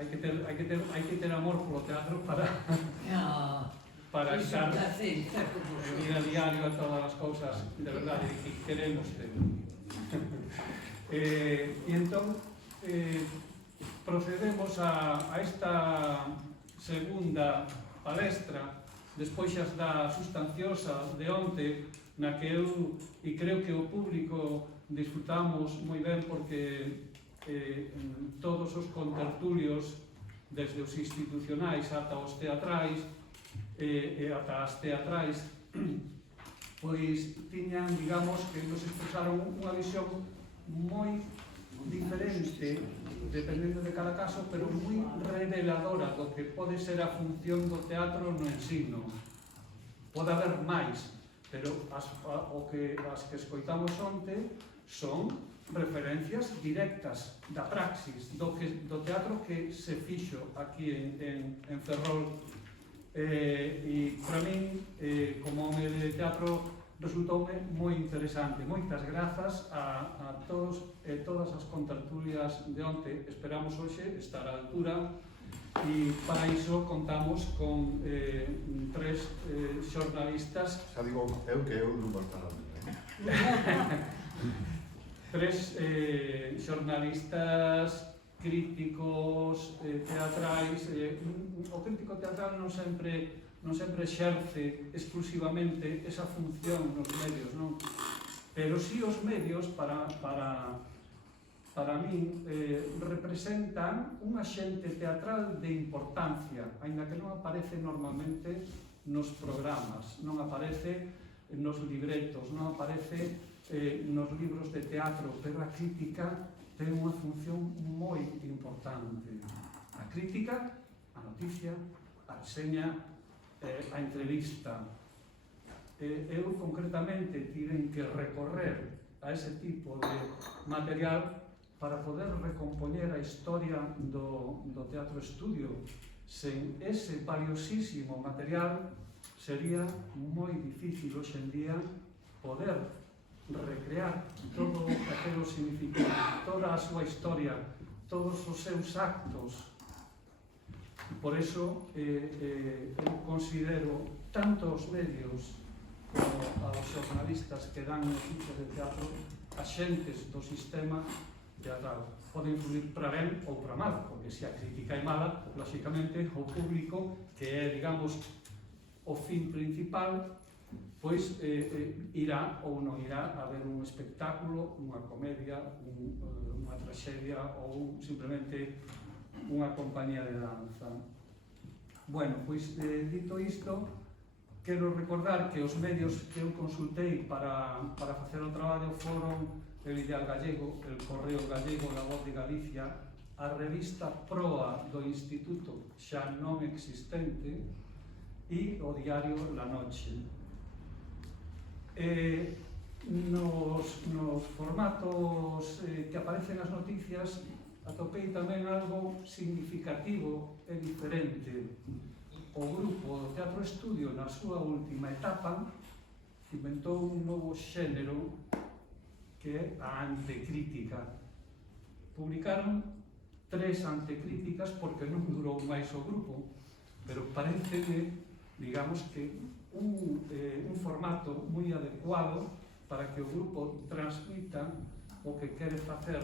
hai que ter amor polo teatro para estar ir a diario a todas as cousas de verdade que queremos ter. E entón procedemos a esta segunda palestra despois xa da sustanciosa de onte, na que eu e creo que o público disfrutamos moi ben porque todos os contertulios, desde os institucionais ata os teatrais e ata as teatrais, pois tiñan, digamos, que nos expresaron unha visión moi diferente, dependendo de cada caso, pero moi reveladora do que pode ser a función do teatro no ensino. Pode haber máis, pero as que escoitamos onte son referencias directas da praxis do teatro que se fixo aquí en Ferrol. E para min, como home de teatro, resultoume moi interesante. Moitas grazas a todos e todas as contertulias de onte. Esperamos hoxe estar á altura e para iso contamos con tres xornalistas. Xa digo eu que eu non vou estar á altura. Tres xornalistas, críticos teatrais. O crítico teatral non sempre exerce exclusivamente esa función nos medios, non? Pero si os medios, para min, representan un axente teatral de importancia, aínda que non aparece normalmente nos programas, non aparece nos libretos, non aparece nos libros de teatro, pero a crítica ten unha función moi importante. A crítica, a noticia, a reseña, a entrevista. Eu concretamente tiven que recorrer a ese tipo de material para poder recompoñer a historia do teatro estudio. Sen ese valiosísimo material sería moi difícil hoxe en día poder recrear todo aquilo significado, toda a súa historia, todos os seus actos. Por eso eu considero tanto os medios como aos xornalistas que dan noticias de teatro axentes do sistema teatral. Pode influir para ben ou para mal, porque se a crítica é mala, lógicamente o público, que é, digamos, o fin principal, pois irá ou non irá a ver un espectáculo, unha comedia, unha traxedia ou simplemente unha compañía de danza. Bueno, pois dito isto, quero recordar que os medios que eu consultei para facer o traballo foron el Ideal Gallego, el Correo Gallego, La Voz de Galicia, a revista Proa do Instituto, xa non existente, e o diario La Noche. Nos formatos que aparecen as noticias atopei tamén algo significativo e diferente. O grupo do Teatro Estudio, na súa última etapa, inventou un novo xénero que é a antecrítica. Publicaron 3 antecríticas porque non durou máis o grupo, pero parece, digamos que un formato moi adecuado para que o grupo transmita o que quere facer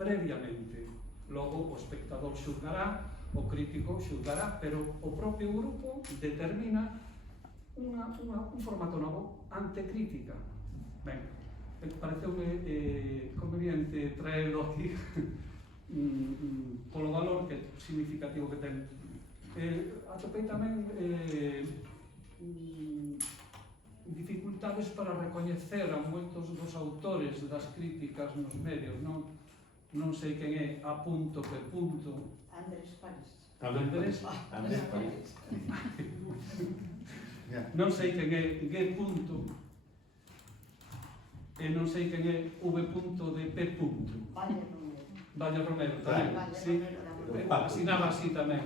previamente. Logo o espectador xulgará, o crítico xulgará, pero o propio grupo determina un formato novo, antecrítica. Ben, pareceume conveniente traelo aquí polo valor significativo que ten. Atopei tamén dificultades para recoñecer a moitos dos autores das críticas nos medios, non sei quen é A. P. Andrés París. Andrés París. Non sei quen é G. E non sei quen é V. de P. Valle Romero tamén. Asinaba así tamén.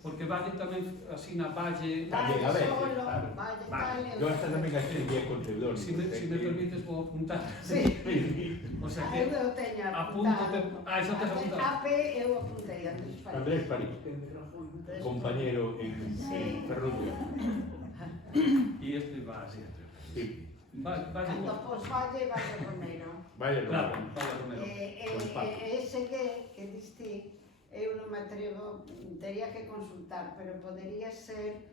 Porque Valle tamén asina Valle... Valle, Valle. Yo hasta tamén escribí contenedor. Si me permites, vou apuntar. Sí. O sea que... Eu teño apuntado. Xa te has apuntado. A P eu apuntei Andrés París. Andrés París, compañero en Ferrollo. Y este va así. Sí, Cando pos Valle Romero. vaya Claro, Romero. Valle Romero. Ese que diste, eu non me atrevo, tería que consultar, pero podería ser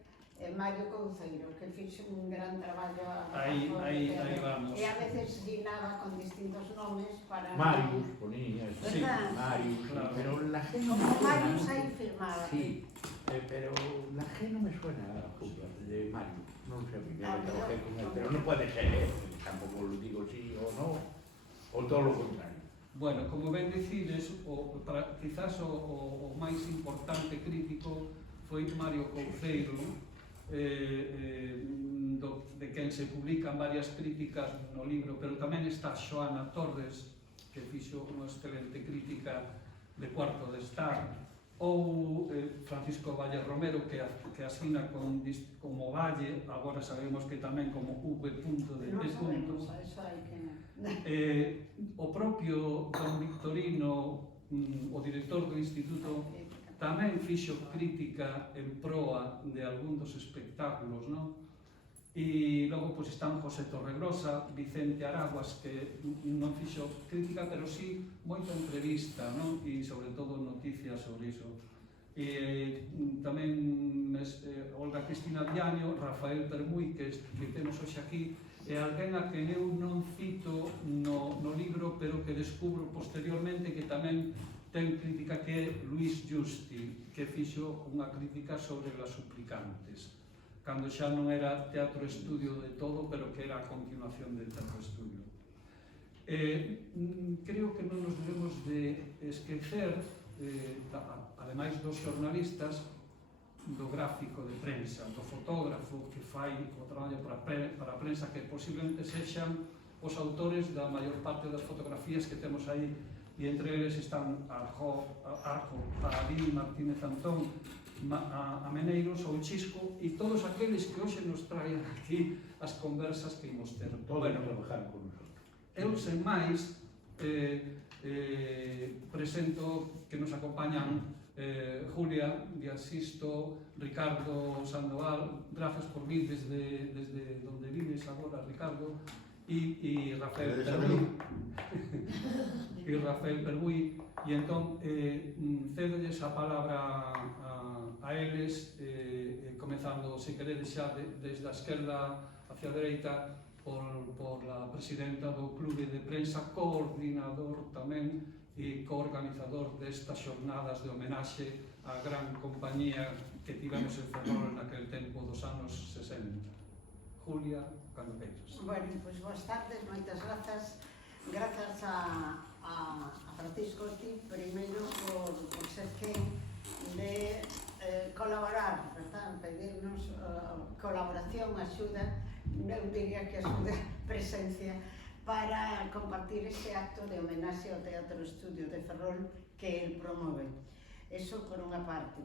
Mario Couceiro, que fixe un gran traballo Aí vamos. e a veces guinaba con distintos nomes para... Marius ponía, Sí, ¿verdad? Marius, Claro. pero la G no Como me suena. Marius ahí firmaba. Sí, pero la G no me suena de Marius. No lo sé, yo no trabajé con él, pero no puede ser, tampoco lo digo sí o no, o todo lo contrario. Bueno, como ben dicides, quizás o máis importante crítico foi Mario Couceiro, de quen se publican varias críticas no libro, pero tamén está Xoana Torres, que fixo unha excelente crítica de Cuarto de Estar, ou Francisco Valle Romero, que asina como Valle, agora sabemos que tamén como V. Non sabemos, eso hai que... O propio don Victorino, o director do instituto, tamén fixo crítica en proa de algún dos espectáculos, non? E logo pois están José Torregrosa, Vicente Araguas, que non fixo crítica, pero sí moita entrevista, non? E sobre todo noticias sobre iso. E tamén Olga Cristina Viaño, Rafael Permuy, que temos hoxe aquí, é alguén a que eu non cito no libro, pero que descubro posteriormente que tamén ten crítica, que é Luis Justi, que fixo unha crítica sobre Las Suplicantes, cando xa non era Teatro Estudio de todo, pero que era a continuación de Teatro Estudio. Creo que non nos debemos de esquecer, ademais dos xornalistas, do gráfico de prensa, do fotógrafo que fai o traballo para a prensa, que posiblemente sexan os autores da maior parte das fotografías que temos aí, e entre eles están Arjo, Paradí, Martínez Antón, a Meneiros ou Chisco, e todos aqueles que hoxe nos traen aquí as conversas que imos ter. Todos trabajar con nosotros. Eu, sen máis, presento que nos acompañan Julia Diasisto, Ricardo Sandoval, grazas por vir desde donde vives agora, Ricardo, e Rafael Perbuy. E Rafael Perbuy, e entón cedolles a palabra a eles, comezando, se queredes xa, desde a esquerda hacia a dereita, por la presidenta do Clube de Prensa, coordinador tamén e coorganizador destas xornadas de homenaxe á gran compañía que tivemos en Ferrol naquel tempo dos anos 60. Julia, cando queiras. Bueno, pois boas tardes, moitas grazas. Grazas a Francisco ti, primeiro, por ser quen de colaborar, verdad? Pedirnos colaboración, axuda, eu diría que axuda, presencia, para compartir este acto de homenaxe ao Teatro Estudio de Ferrol que el promove. Eso por unha parte,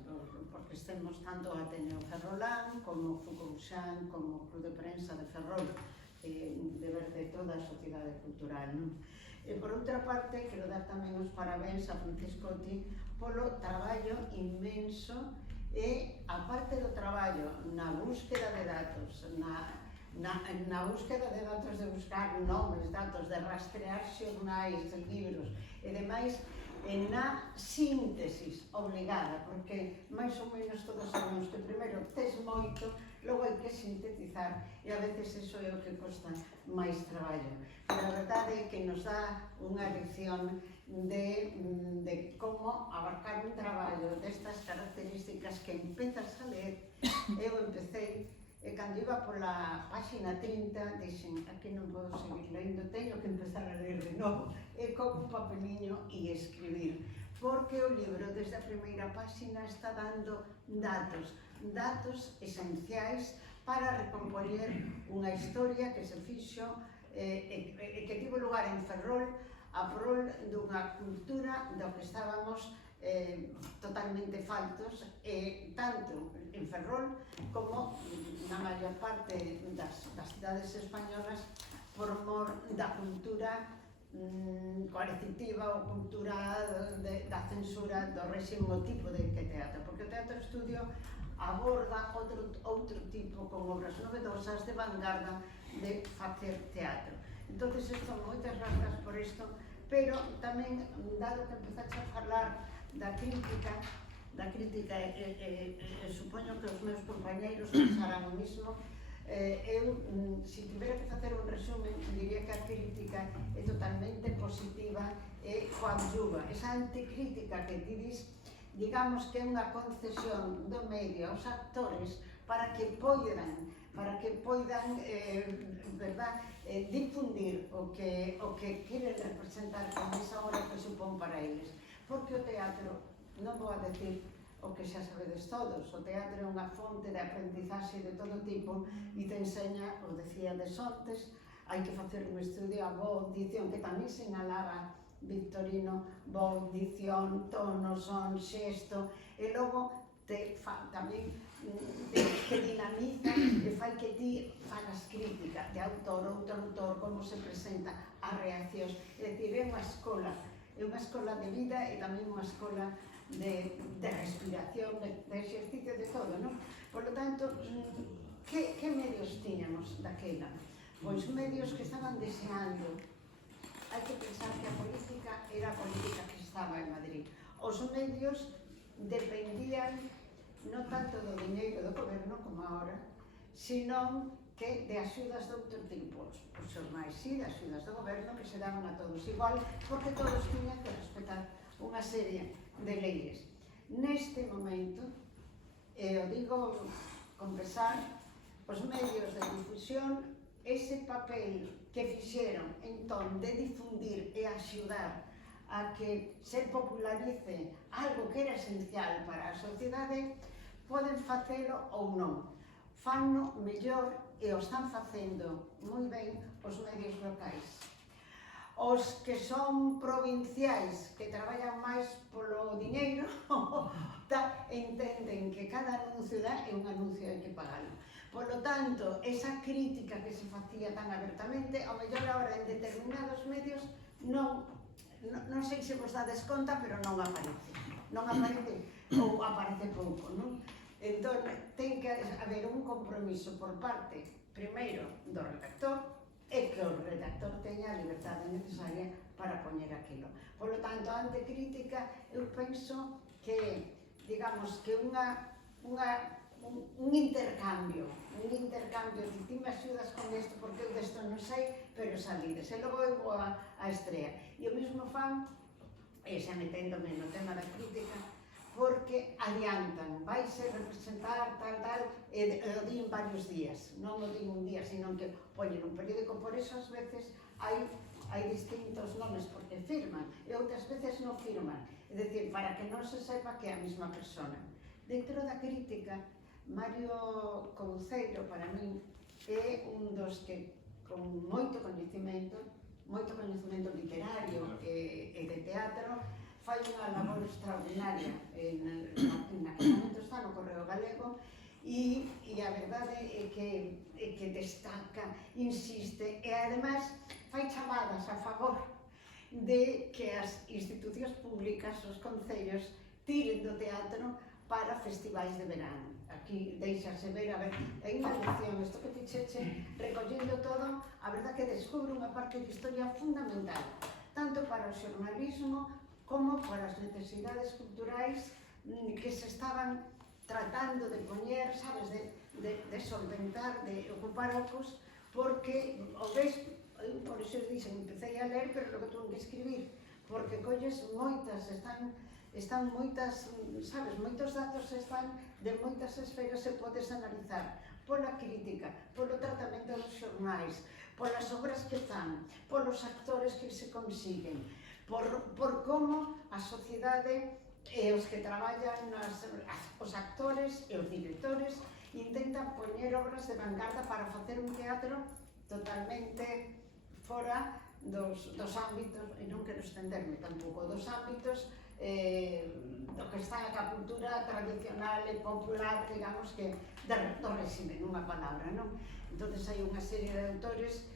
porque estemos tanto a Ateneo Ferrolán, como Foucault-Xan, como o Club de Prensa de Ferrol, de ver de toda a sociedade cultural, non? E por outra parte, quero dar tamén os parabéns a Francisco Ti polo traballo inmenso e, a parte do traballo na búsqueda de datos, na búsqueda de datos, de buscar nomes, datos, de rastrear xornais, libros e demais, na síntesis obligada, porque máis ou menos todos sabemos que primeiro tes moito, logo hai que sintetizar, e a veces iso é o que costa máis traballo. Pero a verdade é que nos dá unha lección de como abarcar un traballo destas características que empezas a ler. Eu empecé, e cando iba pola páxina 30, dixen, aquí non podo seguir lendo, teño que empezar a ler de novo, e con un papeliño e escribir, porque o libro desde a primeira páxina está dando datos esenciais para recompoñer unha historia que se fixo e que tivo lugar en Ferrol a prol dunha cultura do que estábamos totalmente faltos, tanto en Ferrol como na maior parte das cidades españolas, por mor da cultura coercitiva ou cultura da censura do réxime o tipo de teatro, porque o teatro estudio aborda outro tipo, con obras novedosas de vanguarda de facer teatro. Entonces, isto, moitas grazas por isto, pero tamén, dado que empezaste a falar da crítica, supoño que os meus compañeiros pensarán o mismo. Eu, se tivera que facer un resumen, diría que a crítica é totalmente positiva e coadyuva. Esa anticrítica que ti dis, digamos que é unha concesión do medio aos actores para que poidan difundir o que queren representar con esa obra que supón para eles. Porque o teatro, non vou a decir o que xa sabedes todos, o teatro é unha fonte de aprendizaxe de todo tipo e te enseña, o decía de Sontes, hai que facer un estudio a boa audición, que tamén sinalaba Victorino, boa audición, tono, son, xesto, e logo te fa tamén que dinamiza e fai que ti fagas crítica de autor, outro autor, como se presenta, as reaccións. É dicir, é unha escola de vida e tamén unha escola de respiración, de exercicio de todo, non? Por lo tanto, que medios tiñamos daquela? Pois medios que estaban deseando. Hai que pensar que a política era a política que estaba en Madrid. Os medios dependían non tanto do diñeiro do goberno como agora, sino que de axudas de outro tipo. Os xornais, sí, de axudas do goberno que se daban a todos igual, porque todos tiñan que respetar unha serie de leyes. Neste momento, e o digo con pesar, os medios de difusión, ese papel que fixeron entón de difundir e axudar a que se popularice algo que era esencial para a sociedade, poden facelo ou non. Fanno mellor e o están facendo moi ben os medios locais. Os que son provinciais, que traballan máis polo diñeiro, entenden que cada anuncio é un anuncio e hai que pagalo. Por lo tanto, esa crítica que se facía tan abertamente, ao mellor agora en determinados medios non sei se vos dades conta, pero non aparece. Non aparece ou aparece pouco, non? Entón, ten que haber un compromiso por parte, primeiro, do redactor, e que o redactor teña a liberdade necesaria para poñer aquilo. Por lo tanto, ante crítica, eu penso que, digamos, que un intercambio, de ti me axudas con isto porque eu desto non sei, pero salides, e logo eu vou a estrea. E o mesmo fan, e xa meténdome no tema da crítica, porque adiantan, vaise representar tal, e o din varios días, non o din un día, sino que poñen un periódico. Por eso, ás veces, hai distintos nomes, porque firman, e outras veces non firman, é dicir, para que non se sepa que é a mesma persona. Dentro da crítica, Mario Couceiro, para min, é un dos que, con moito coñecemento literario e de teatro, fai unha labor extraordinaria. En aquel momento está no Correo Galego e a verdade é que destaca, insiste e ademais fai chamadas a favor de que as institucións públicas, os concellos, tiren do teatro para festivais de verano. Aquí deixase ver, a ver, é unha lección, isto que fixeche, recollendo todo, a verdade que descubre unha parte de historia fundamental, tanto para o xornalismo como para as necesidades culturais que se estaban tratando de poñer, sabes, de solventar, de ocupar ocos, porque o ves, por iso dixen, empecé a ler, pero logo tuve que escribir, porque colles moitas, están moitas, sabes, moitos datos están de moitas esferas e podes analizar pola crítica, polo tratamento dos xornais, polas obras que fan, polos actores que se consiguen, por como a sociedade e os que traballan, os actores e os directores intentan poñer obras de vanguarda para facer un teatro totalmente fora dos ámbitos, e non quero estenderme tampouco, dos ámbitos do que está a cultura tradicional e popular, digamos que do réxime, nunha palabra, non? Entón hai unha serie de autores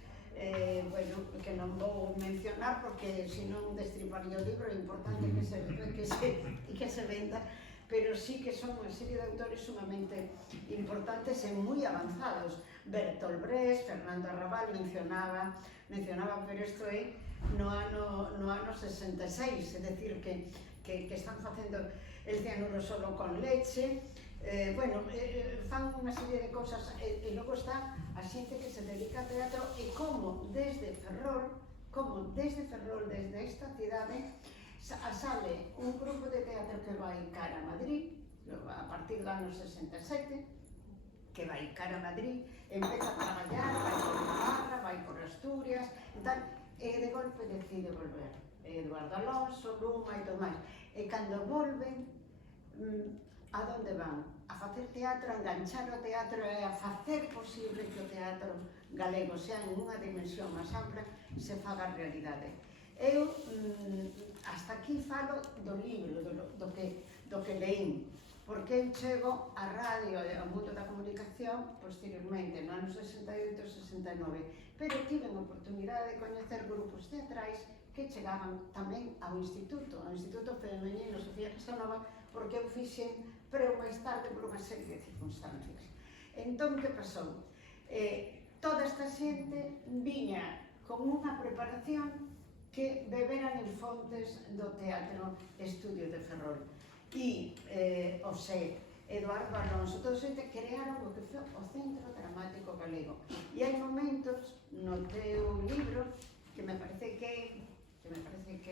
bueno, que non vou mencionar porque senón destriparía o libro, é importante que se venda, pero sí que son unha serie de autores sumamente importantes e moi avanzados. Bertolt Brecht, Fernando Arrabal mencionaba, pero isto é no ano 66, é dicir que están facendo el cianuro solo con leche, fan unha serie de cousas, e logo está a xente que se dedica ao teatro, e como desde Ferrol, desde esta cidade, sale un grupo de teatro que vai cara a Madrid, a partir do ano 67, que vai cara a Madrid, empeza a traballar, vai por Navarra, vai por Asturias, e tal, e de golpe decide volver. Eduardo Alonso, Luma e todo máis. E cando volven, a donde van? A facer teatro, a enganchar o teatro e a facer posible que o teatro galego sea en unha dimensión máis ampla, se faga realidade. Eu, hasta aquí falo do libro, do que leín, porque eu chego á radio e ao mundo da comunicación posteriormente, no ano 68 e 69, pero tive a oportunidade de coñecer grupos teatrais que chegaban tamén ao Instituto Femenino Sofía Casanova, porque eu fixen preu máis tarde por unha serie de circunstancias. Entón, que pasou? Toda esta xente viña con unha preparación que beberan en fontes do Teatro Estudio de Ferrol. E Eduardo Alonso, todos eles crearon o que foi o Centro Dramático Galego. E hai momentos no teu libro que me parece que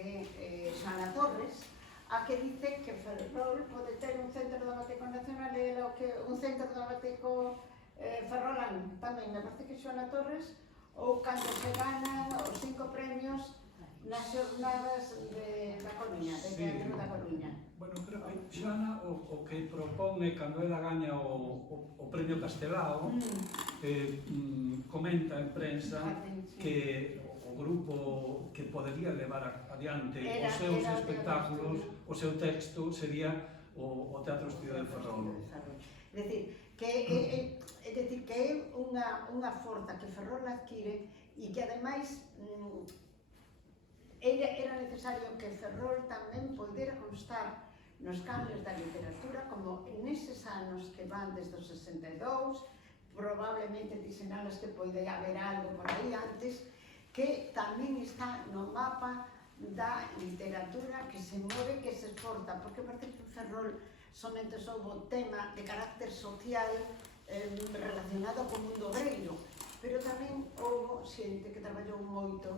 é Xoana Torres, a que dice que Ferrol pode ter un centro dramático nacional e un centro dramático ferrolán. Tamén me parece que Xoana Torres, ou cando se gana os 5 premios nas xornadas da Coruña, de Teatro da Coruña. Bueno, creo que Xoana o que propone cando ela gaña o premio Castelao, comenta en prensa que o grupo que podería levar adiante os seus espectáculos, o seu texto sería o Teatro Estudio de Ferrol. É dicir, que é unha forza que Ferrol adquire e que ademais era necesario que Ferrol tamén poidera constar nos canles da literatura, como neses anos que van desde o 62, probablemente ti señalas que pode haber algo por aí antes, que tamén está no mapa da literatura que se move, que se exporta, porque parece que Ferrol somente soubo tema de carácter social relacionado co mundo obreiro, pero tamén houve xente que traballou moito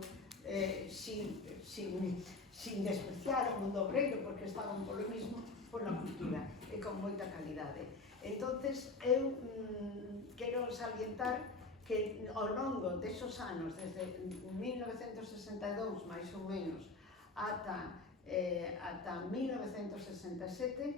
sin despreciar o mundo obreiro, porque estaban polo mismo, pola cultura e con moita calidade. Entonces, eu quero salientar que ao longo desos anos, desde 1962 máis ou menos ata 1967,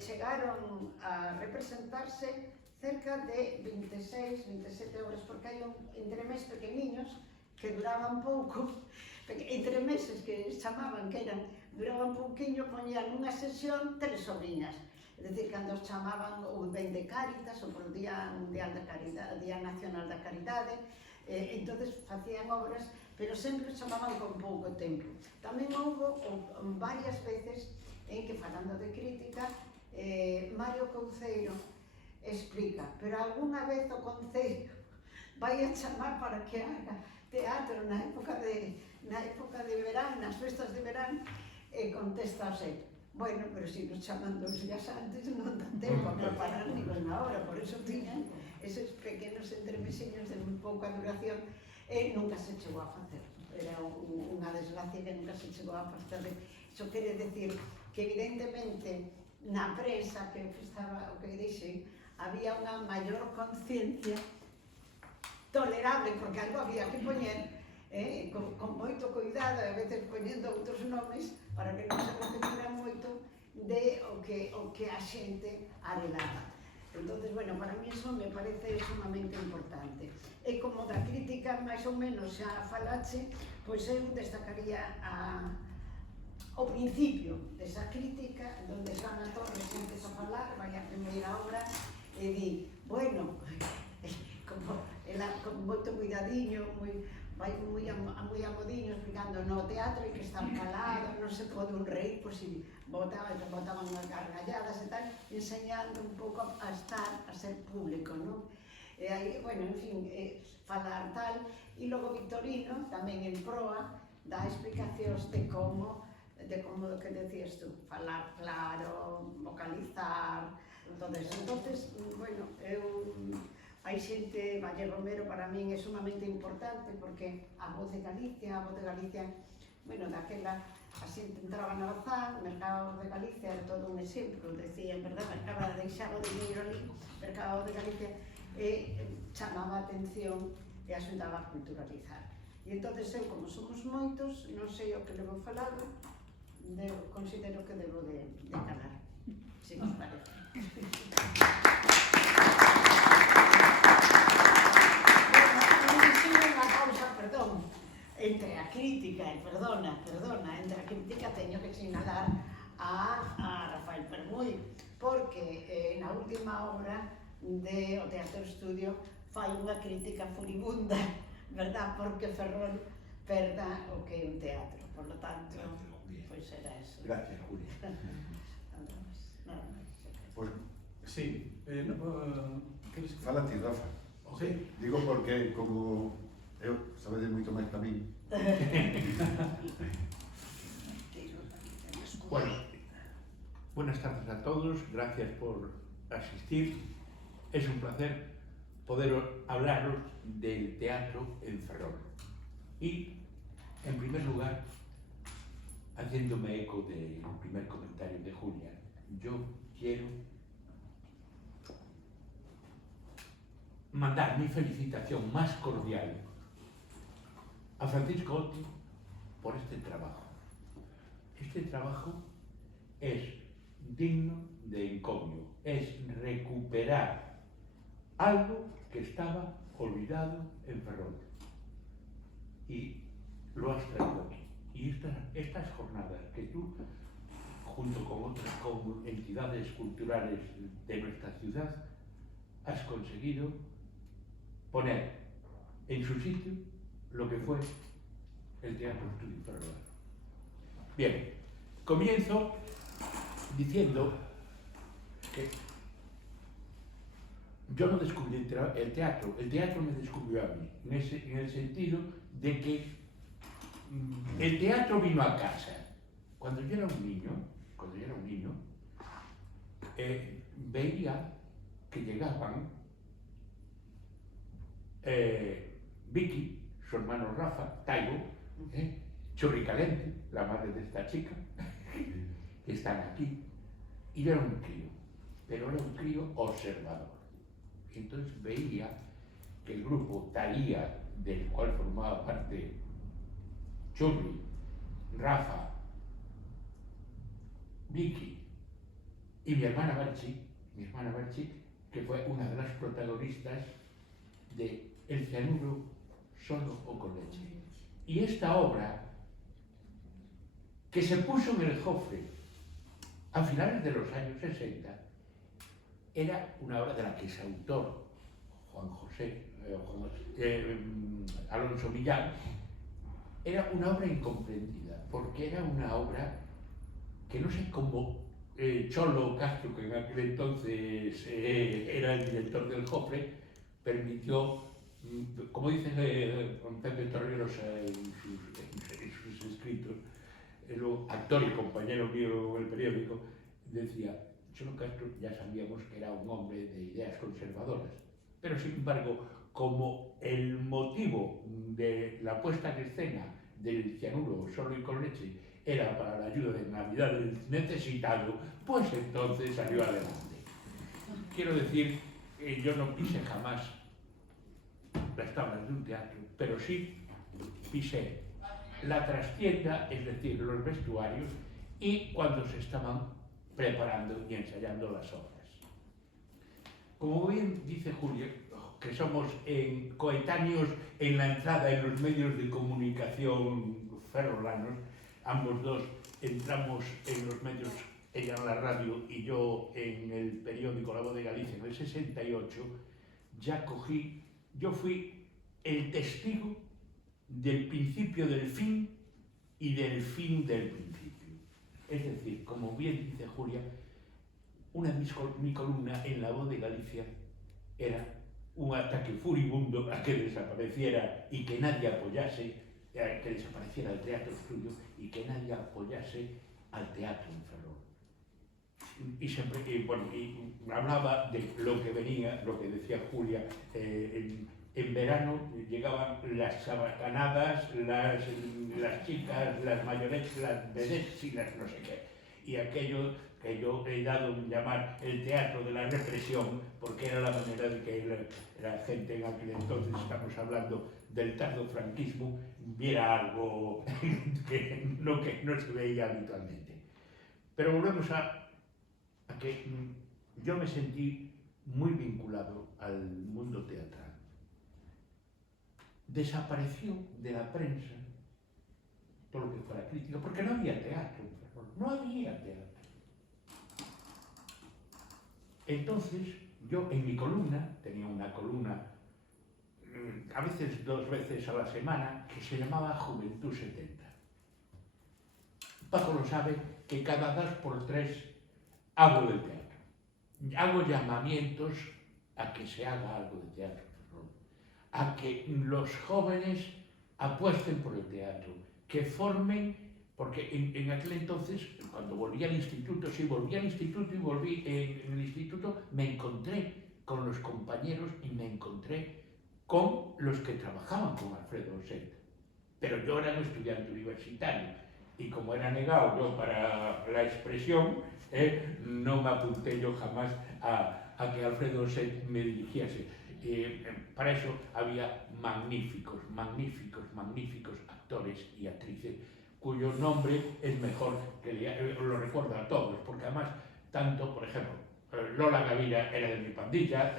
chegaron a representarse cerca de 26, 27 obras, porque hai un entremés pequeniños que duraban pouco, entre meses que chamaban, que duraban pouquiño, poñían unha sesión telesobriñas. É dicir, cando os chamaban o Ben de Cáritas, ou polo Día Mundial da Caridade, Día Nacional da Caridade, entonces facían obras, pero sempre os chamaban con pouco tempo. Tamén houve varias veces en que, falando de crítica, Mario Couceiro explica, pero algunha vez o Concello vai a chamar para que haga teatro na época de verán, nas festas de verán, e contesta xe, bueno, pero se nos chaman 2 días antes non dan tempo a preparar ninguna obra, por eso tiñan esos pequenos entremesiños de moi pouca duración e nunca se chegou a facer. Era unha desgracia que nunca se chegou a facer. Iso quere decir que evidentemente na prensa que estaba, o que dixen, había unha maior conciencia tolerable, porque algo había que poñer con moito cuidado, e a veces poñendo outros nomes para que non se repetiran moito de o que a xente arelaba. Entonces, bueno, para mí eso me parece sumamente importante. E como da crítica máis ou menos xa falache, pois eu destacaría o principio desa crítica, onde Xoana Torres empeza a falar, vai a primeira obra, e di, bueno, como ela con moito cuidadiño, vai moi a modiño explicando no teatro hai que estar calado, non se pode un reír, pois si botaban as gargalladas e tal, enseñando un pouco a estar, a ser público, non? E aí, bueno, en fin, falar tal, e logo Victorino, tamén en proa, dá explicacións de como que decías tú, falar claro, vocalizar, entonces, bueno, hai xente, Valle Romero para min é sumamente importante porque a voz de Galicia, bueno, daquela, a xente entraba na Bazán, Mercado de Galicia era todo un exemplo, decía, en verdad, mercaba, deixaba o dinheiro ali, Mercado de Galicia, e chamaba a atención e axudaba a culturalizar. E entón, eu, como somos moitos, non sei o que levo falado, considero que debo de calar, se nos parece. Perdón, entre a crítica, entre a crítica teño que sinalar a Rafael Permuy, porque na última obra de O Teatro Estudio fai unha crítica furibunda, verdad? Porque Ferrol perda o que é un teatro, por lo tanto, pois era eso. Gracias, Julia. Nada máis. Pues, Sí, queres que... fala ti, Rafa. Sí. Digo porque, como eu sabedes moito máis que a min. Bueno, buenas tardes a todos, gracias por asistir. Es un placer poder hablaros del teatro en Ferrol. Y, en primer lugar, haciéndome eco del primer comentario de Julia, yo quiero mandar mi felicitación más cordial a Francisco Otti por este trabajo. Este trabajo es digno de encomio, es recuperar algo que estaba olvidado en Ferrol y lo has traído aquí. Y estas jornadas que tú, junto con otras entidades culturales de nuestra ciudad, has conseguido poner en su sitio lo que fue el Teatro Estudio Ferrol. Bien, comienzo diciendo que yo no descubrí el teatro me descubrió a mí, en el sentido de que el teatro vino a casa. Cuando yo era un niño, veía que llegaban Vicky, su hermano Rafa, Taibo, Churricalente, la madre de esta chica, que están aquí, y yo era un crío, pero era un crío observador. Entonces veía que el grupo Talía, del cual formaba parte Churri, Rafa, Vicky y mi hermana Barchi, que fue una de las protagonistas de El cianuro solo o con leche. Y esta obra, que se puso en el Jofre a finales de los años 60, era una obra de la que es autor Alonso Millán. Era una obra incomprendida, porque era una obra que no sé cómo Cholo Castro, que en aquel entonces era el director del Jofre, permitió, como dice Pepe Torreros en sus escritos, el actor y compañero mío en el periódico, decía, Cholo Castro ya sabíamos que era un hombre de ideas conservadoras, pero sin embargo, como el motivo de la puesta en escena del cianuro solo y con leche era para la ayuda de Navidad del necesitado, pues entonces salió adelante. Quiero decir, yo no pise jamás las tablas de un teatro, pero sí pisé la trastienda, es decir, los vestuarios, y cuando se estaban preparando y ensayando las obras. Como bien dice Julia, que somos coetáneos en la entrada en los medios de comunicación ferrolanos, ambos dos entramos en los medios, ella en la radio y yo en el periódico La Voz de Galicia en el 68, yo fui el testigo del principio del fin y del fin del principio. Es decir, como bien dice Julia, mi columna en La Voz de Galicia era un ataque furibundo a que desapareciera y que nadie apoyase, que desapareciera el teatro suyo y que nadie apoyase al teatro en Ferrol. Y siempre, y hablaba de lo que venía, lo que decía Julia, en verano llegaban las sabacanadas, las chicas, las mayorettes, las vedettes y las no sé qué. Y aquello que yo he dado en llamar el teatro de la represión, porque era la manera de que la gente en aquel entonces, estamos hablando del tardo franquismo, viera algo que no se veía habitualmente. Pero volvemos a que yo me sentí muy vinculado al mundo teatral. Desapareció de la prensa todo lo que fuera crítica, porque no había teatro, no había teatro. Entonces, yo en mi columna, tenía una columna, a veces 2 veces a la semana, que se llamaba Juventud 70. Paco lo sabe, que cada 2 por 3 hablo del teatro. Hago llamamientos a que se haga algo de teatro, a que los jóvenes apuesten por el teatro, que formen, porque en aquel entonces, cuando volví al instituto, en el instituto me encontré con los compañeros y me encontré con los que trabajaban con Alfredo Osset. Pero yo era un estudiante universitario y como era negado yo para la expresión, no me apunté yo jamás a que Alfredo Osset me dirigiese. Para eso había magníficos actores y actrices cuyo nombre es mejor que lo recuerdo a todos, porque además, tanto, por ejemplo, Lola Gavira era de mi pandilla,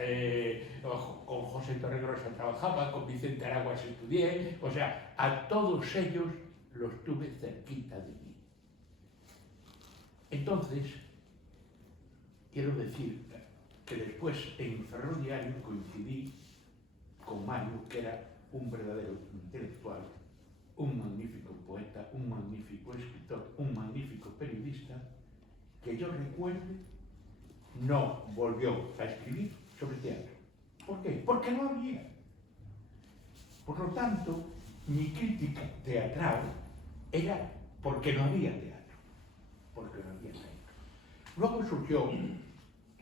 con José Torregrosa trabajaba, con Vicente Araguas estudié, o sea, a todos ellos los tuve cerquita de mí. Entonces, quiero decir que después en Ferrol Diario coincidí con Mario, que era un verdadero intelectual, un magnífico poeta, un magnífico escritor, un magnífico periodista, que yo recuerde no volvió a escribir sobre teatro. ¿Por qué? Porque no había. Por lo tanto, mi crítica teatral era porque no había teatro. Porque no había teatro. Luego surgió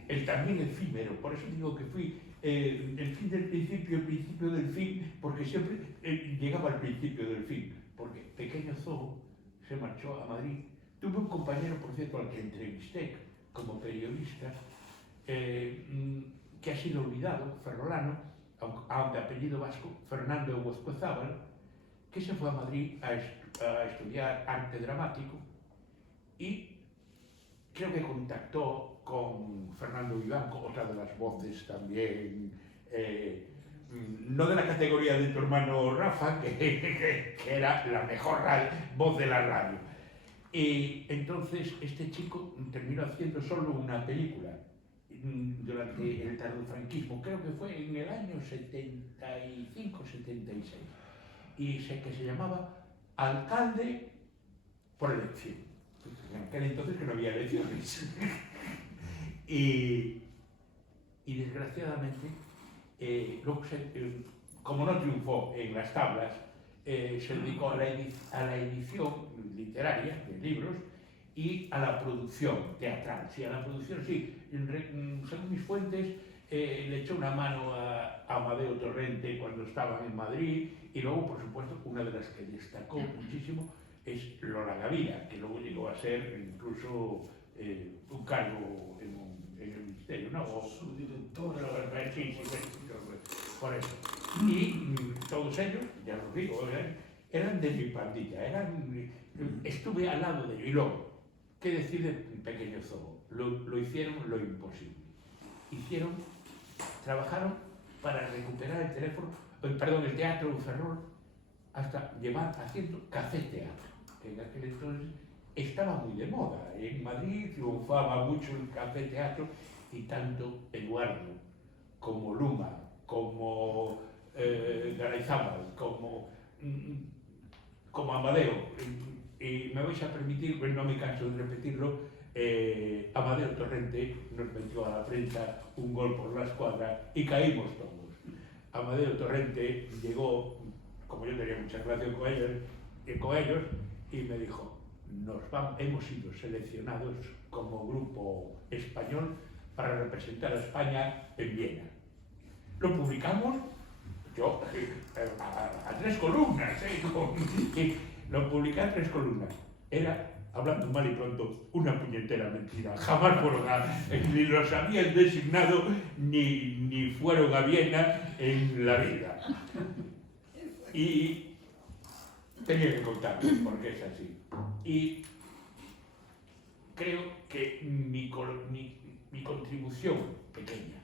el también efímero, por eso digo que fui el fin del principio, el principio del fin, porque siempre llegaba al principio del fin, porque Pequeño Zoo se marchó a Madrid. Tuve un compañero, por cierto, al que entrevisté como periodista, que ha sido olvidado, ferrolano, aunque apellido vasco, Fernando Huezcozábal, que se fue a Madrid a estudiar arte dramático y creo que contactó con Fernando Vivanco, otra de las voces también, no de la categoría de tu hermano Rafa, que era la mejor voz de la radio. Y entonces este chico terminó haciendo solo una película durante el tardofranquismo, creo que fue en el año 75-76, y que se llamaba Alcalde por elección. En aquel entonces que no había elecciones. y desgraciadamente, luego como no triunfó en las tablas, se dedicó a la edición literaria de libros y a la producción teatral. Sí, a la producción, sí. Según mis fuentes, le echó una mano a Amadeo Torrente cuando estaban en Madrid, y luego, por supuesto, una de las que destacó muchísimo es Lola Gavira, que luego llegó a ser incluso un cargo en el ministerio, ¿no? O su directora. Sí, por eso. Y todos ellos, ya lo digo, eran de mi pandilla, estuve al lado de ellos. Y luego, ¿qué decir de Pequeño Zoo? Lo hicieron lo imposible. Trabajaron para recuperar el teatro en Ferrol, hasta llevar haciendo café teatro, que en aquel entonces estaba muy de moda. En Madrid triunfaba mucho el café teatro, y tanto Eduardo como Luma, como Garayzábal, como como Amadeo, y me vais a permitir, pues no me canso de repetirlo, Amadeo Torrente nos metió a la prensa un gol por la escuadra y caímos todos. Amadeo Torrente llegó, como yo tenía mucha relación con ellos, y me dijo, hemos sido seleccionados como grupo español para representar a España en Viena. Lo publicamos, yo, a 3 columnas, lo publiqué a 3 columnas. Era, hablando mal y pronto, una puñetera mentira. Jamás fueron ni los habían designado, ni fueron a Viena en la vida. Y tenía que contarlo, porque es así. Y creo que mi contribución pequeña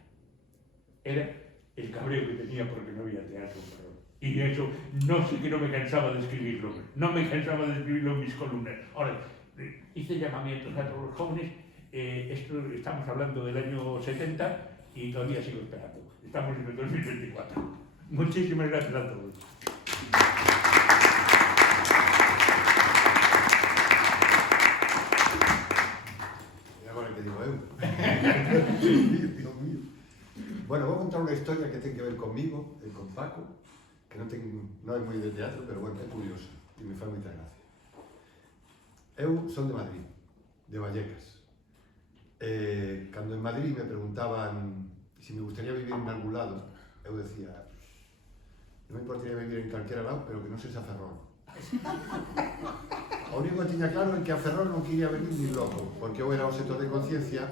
era el cabreo que tenía porque no había teatro. Y eso no sé que no me cansaba de escribirlo, en mis columnas. Ahora, hice llamamientos a todos los jóvenes, estamos hablando del año 70 y todavía sigo esperando. Estamos en el 2024. Muchísimas gracias a todos. E agora que digo eu? Dios mío. Bueno, vou contar unha historia que ten que ver comigo e con Paco, que non é moi de teatro, pero bueno, é curiosa e me fai moita gracia. Eu son de Madrid, de Vallecas. Cando en Madrid me preguntaban se me gustaría vivir en algún lado, eu decía, non me importaría vivir en calquera lado, pero que non sexa Ferrol. O único que tiña claro é que a Ferrol non quería venir ni loco, porque eu era o sector de conciencia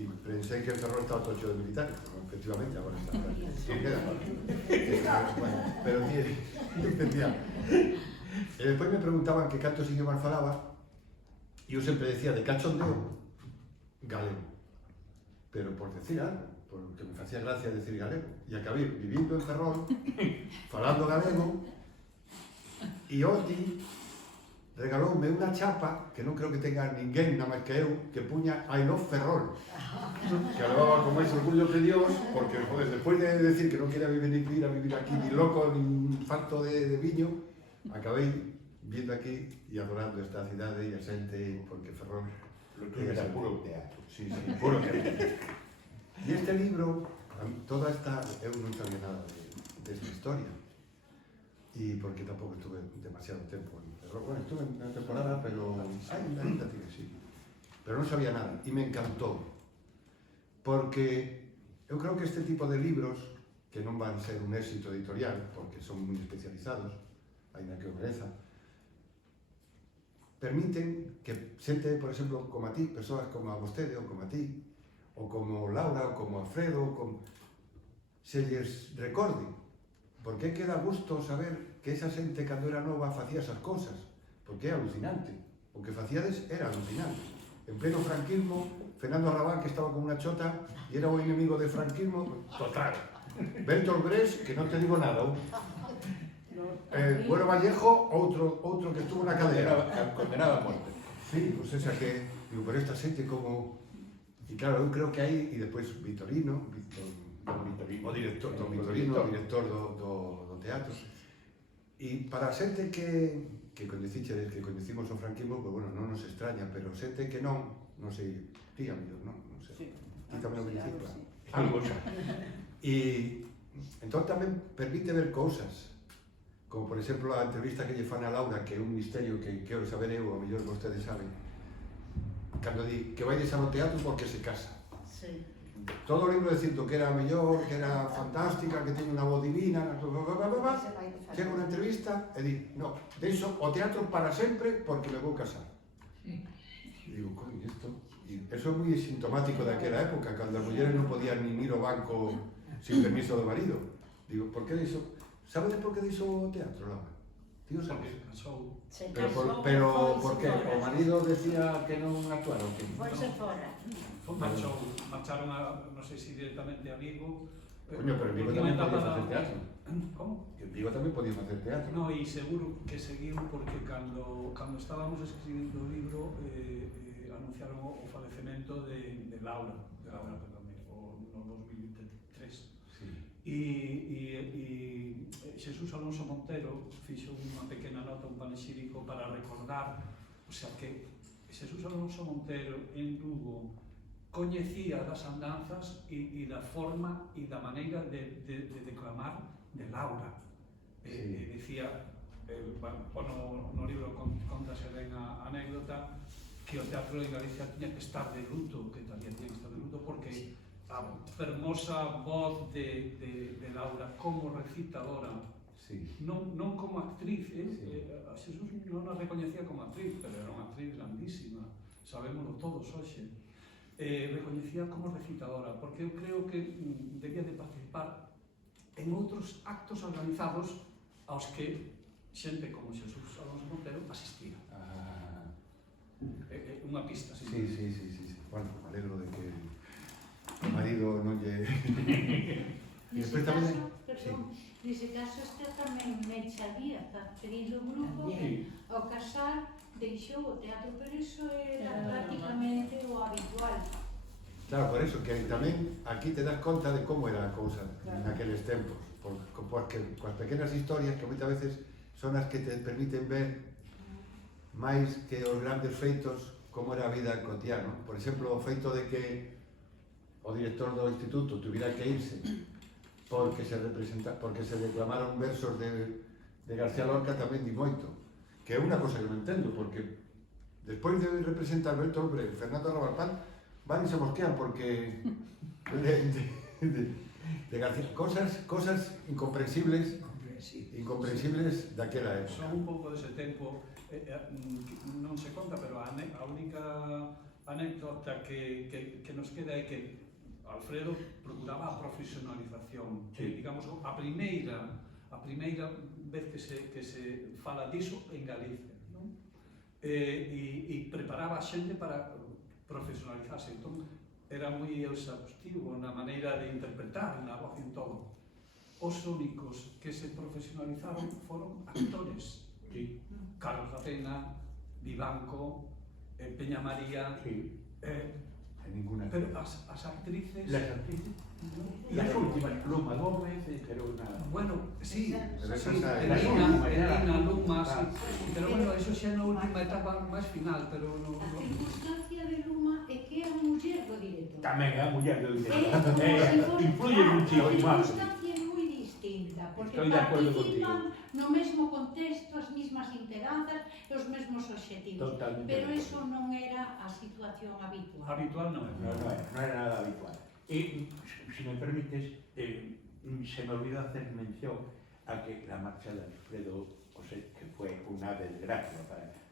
e pensei que en Ferrol estaba todo cheo de militares. Efectivamente, agora está. Non queda. Bueno, pero decía. E despois me preguntaban que cantos idiomas falaba e eu sempre decía de cachondeo galego. Pero por decir algo, porque me facía gracia decir galego. E acabei vivindo en Ferrol, falando galego, e Oti regaloume unha chapa que non creo que tenga ninguén nada máis que eu, que puña I love Ferrol, que a levaba con máis orgullo que Dios, porque joder, despois de decir que non quería vivir aquí ni loco, ni falto de viño, acabei vindo aquí e adorando esta cidade e a xente, porque Ferrol Lo tuyo era puro teatro. Sí, puro teatro. E este libro, toda esta, eu non sabía nada desta historia, e porque tampouco estuve demasiado tempo en Ferrol. Bueno, estuve en una temporada, pero ainda tiene, sí. Pero non sabía nada, e me encantou, porque eu creo que este tipo de libros, que non van ser un éxito editorial, porque son moi especializados, ainda que o mereza, permiten que xente, por exemplo, como a ti, persoas como a vostede, ou como a ti, ou como Laura, ou como Alfredo, se lles recorde, porque que dá gusto saber que esa xente cando era nova facía esas cosas, porque é alucinante, o que facíades era alucinante. En pleno franquismo, Fernando Arrabal, que estaba con unha chota, e era o inimigo de franquismo, total. Bertolt Brecht, que non te digo nada, Bueno Vallejo, outro que estuvo na cadera. Condenado a muerte. Sí, pues esa que, digo, pero esta xente como... E claro, eu creo que hai, e despois Vitorino, o director do teatro. E para a xente que coñecimos o franquismo, pues bueno, non nos extraña, pero xente que non sei, ti amigo, non sei. Ti tamén o beneficio. Algo xa. E entón tamén permite ver cousas, como por exemplo a entrevista que lle fan a Laura, que é un misterio que quero saber eu, a mellor vostedes saben, cando di que vai deixar o teatro porque se casa. Sí. Todo o libro dicindo que era a mellor, que era fantástica, que tiña unha voz divina, chega unha entrevista e di, no, deixo o teatro para sempre porque me vou casar. E digo, coño, isto... E eso é moi sintomático daquela época, cando as mulleres non podían nin ir ao banco sin permiso do marido. Digo, por que deixo... Sabedes por que deixo o teatro, Laura? Tío, sabes? Pero por que? O marido decía que non actuara o que? Foise fora. Marcharon a, non sei se directamente a Vigo. Coño, pero en Vigo tamén podía facer teatro. Como? En Vigo tamén podía facer teatro. No, e seguro que seguiu porque cando estábamos escribindo o libro anunciaron o falecemento de Laura, perdón, no 2023. Sí. E Xesús Alonso Montero fixo unha pequena nota, un panexírico para recordar, o sea, que Xesús Alonso Montero en Lugo coñecía das andanzas e da forma e da maneira de declamar de Laura. Dicía, no libro contase ben a anécdota, que o teatro en Galicia tiña que estar de luto, que tamén tiña que estar de luto, porque a fermosa voz de Laura como recitadora, non como actriz, a Xesús non a recoñecía como actriz, pero era unha actriz grandísima, sabémoslo todos hoxe. Recoñecía como recitadora, porque eu creo que debía de participar en outros actos organizados aos que xente como Xesús Alonso Montero asistía. Unha pista, sí. Sí. Bueno, me alegro de que o marido non lle... Nese caso, perdón, nese caso este tamén Mecha Díaz, actriz do grupo, ao casar deixou o teatro, pero iso era prácticamente o habitual. Claro, por eso, que tamén aquí te das conta de como era a cousa naqueles tempos, porque coas pequenas historias que moitas veces son as que te permiten ver máis que os grandes feitos como era a vida cotidiana. Por exemplo, o feito de que o director do instituto tuviera que irse porque se declamaron versos de García Lorca tamén di moito, que é unha cosa que non entendo, porque despois de representar Bertolt Brecht, Fernando Arrabal, van e se mosquean porque de García, cosas incomprensibles daquela época. Son un pouco dese tempo, non se conta, pero a única anécdota que nos queda é que Alfredo procuraba a profesionalización, que, digamos, a primeira vez que se fala diso en Galicia, non? E preparaba a xente para profesionalizarse, entón era moi exhaustivo na maneira de interpretar, na voz en todo. Os únicos que se profesionalizaron foron actores. Carlos da Pena, Vivanco, Peña María, pero as actrices... Las actrices. Y las últimas, Luma Gómez, pero nada. Bueno, sí, Elena, Luma, sí. Pero bueno, eso xa na última etapa máis final, pero no... A circunstancia de Luma é que é a muller do director. Tamén é a muller do director. Influye muchísimo máis. más. A circunstancia é moi distinta, porque Estoy de acuerdo participan no mesmo contexto, as mesmas integranzas e os mesmos obxectivos. Totalmente. Pero eso non era a situación habitual. Habitual non é. No era nada habitual. Y, si me permites, se me olvidó hacer mención a que la marcha de Alfredo José, que fue una desgracia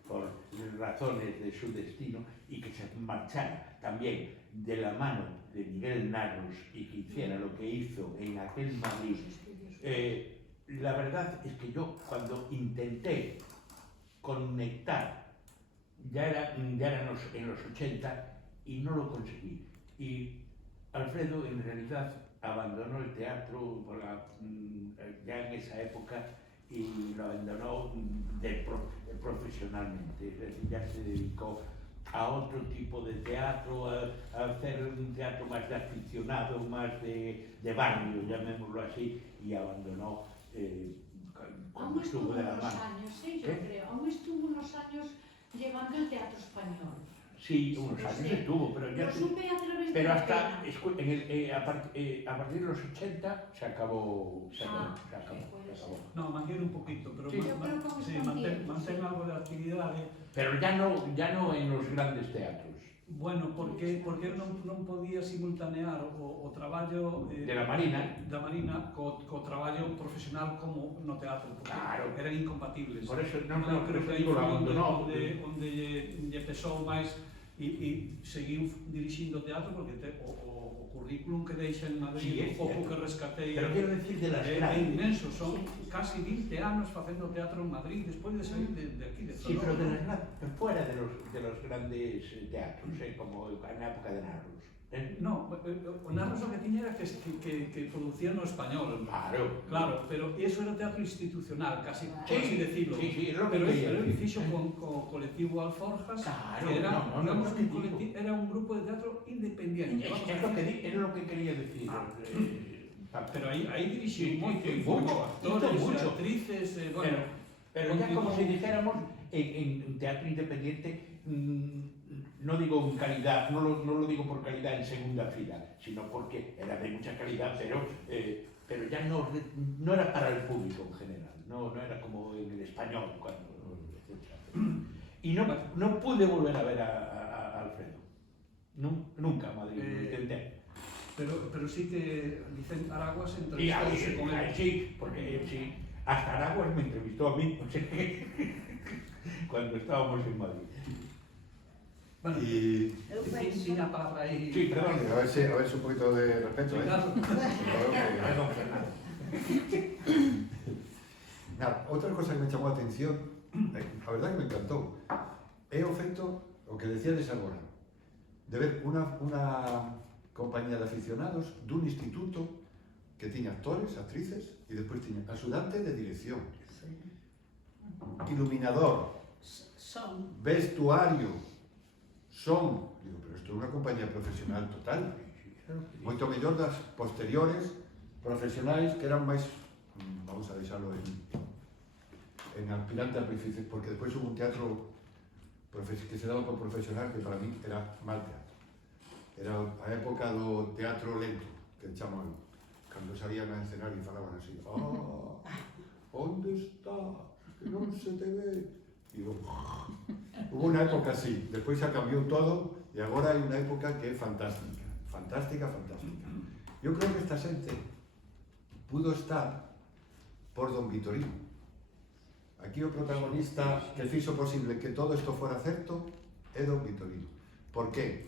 por razones de su destino, y que se marchara también de la mano de Miguel Narros y que hiciera lo que hizo en aquel Madrid. La verdad es que yo, cuando intenté conectar, ya eran en los 80 y no lo conseguí. Y Alfredo en realidad abandonó el teatro ya en esa época y lo abandonó profesionalmente, es decir, ya se dedicó a otro tipo de teatro, a hacer un teatro más de aficionado, más de barrio, llamémoslo así, y abandonó cuando estuvo de la mano. Yo creo, aún estuvo unos años llevando el teatro español. Sí, unos años estuvo, pero ya... Lo supe a través pero de hasta a partir de los 80 se acabó. No, mantiene un poquito, pero Sí. mantén algo de actividade. Pero ya no en los grandes teatros. Bueno, porque non podía simultanear o traballo De la Marina. da Marina co traballo profesional como no teatro, porque Claro. eran incompatibles. Por eso, Eu creo que aí lo foi abandonó. onde lle pesou máis e seguiu dirixindo teatro, porque o currículum que deixa en Madrid, Sí, o pouco cierto. que rescatei, Pero quiero decir de las é grandes. inmenso, son casi 20 anos facendo teatro en Madrid despois de salir de aquí, de Sí, pero Ferrol. fuera de los grandes teatros, como en la época de Narros. No, o Narros o que tiña era que producía no español. Claro, pero eso era teatro institucional, casi, por así decirlo. Sí, es lo que Pero quería él decir. fixo con colectivo Alforjas, Claro, que era, no, digamos, no, era un grupo de teatro independiente. Es lo que quería decir. Pero aí dirixiu Sí, moito, sí, mucho, mucho, actores, mucho. actrices, bueno, Pero ya como si dijéramos, en teatro independiente, no digo en calidad, no lo digo por calidad en segunda fila, sino porque era de mucha calidad, pero ya no era para el público en general, no era como en el español, etc. Y no pude volver a ver a Alfredo, nunca a Madrid, lo intenté. pero sí que Vicente Araguas Y entrevistouse con ahí él. sí, porque sí, hasta Araguas me entrevistó a mí, o sea, cuando estábamos en Madrid. Bueno, Y Eu penso... tiña a palabra aí. Sí, perdón. a ver si un poquito de respeto, ¿eh? Cuidado. Perdón, Fernando. Nada, outra cosa que me chamou a atención, a verdade que me encantou, é o feito, o que decíades agora, de ver unha compañía de aficionados dun instituto que tiña actores, actrices, e despois tiña axudante de dirección, iluminador, Son... vestuario, son, digo, pero isto é unha compañía profesional total, moito mellor das posteriores profesionais que eran máis, vamos a deixarlo en aspirante a profesional, porque despois hubo un teatro que se daba por profesional que para mí era mal teatro. Era a época do teatro lento, que chaman, cando salían a escenario e falaban así, onde estás? Que non se te ve. Digo, hubo unha época así, despois xa cambiou todo e agora hai unha época que é fantástica, fantástica. Eu creo que esta xente pudo estar por Don Vitorino. Aquí o protagonista que fixo posible que todo isto fora certo é Don Vitorino. Por qué?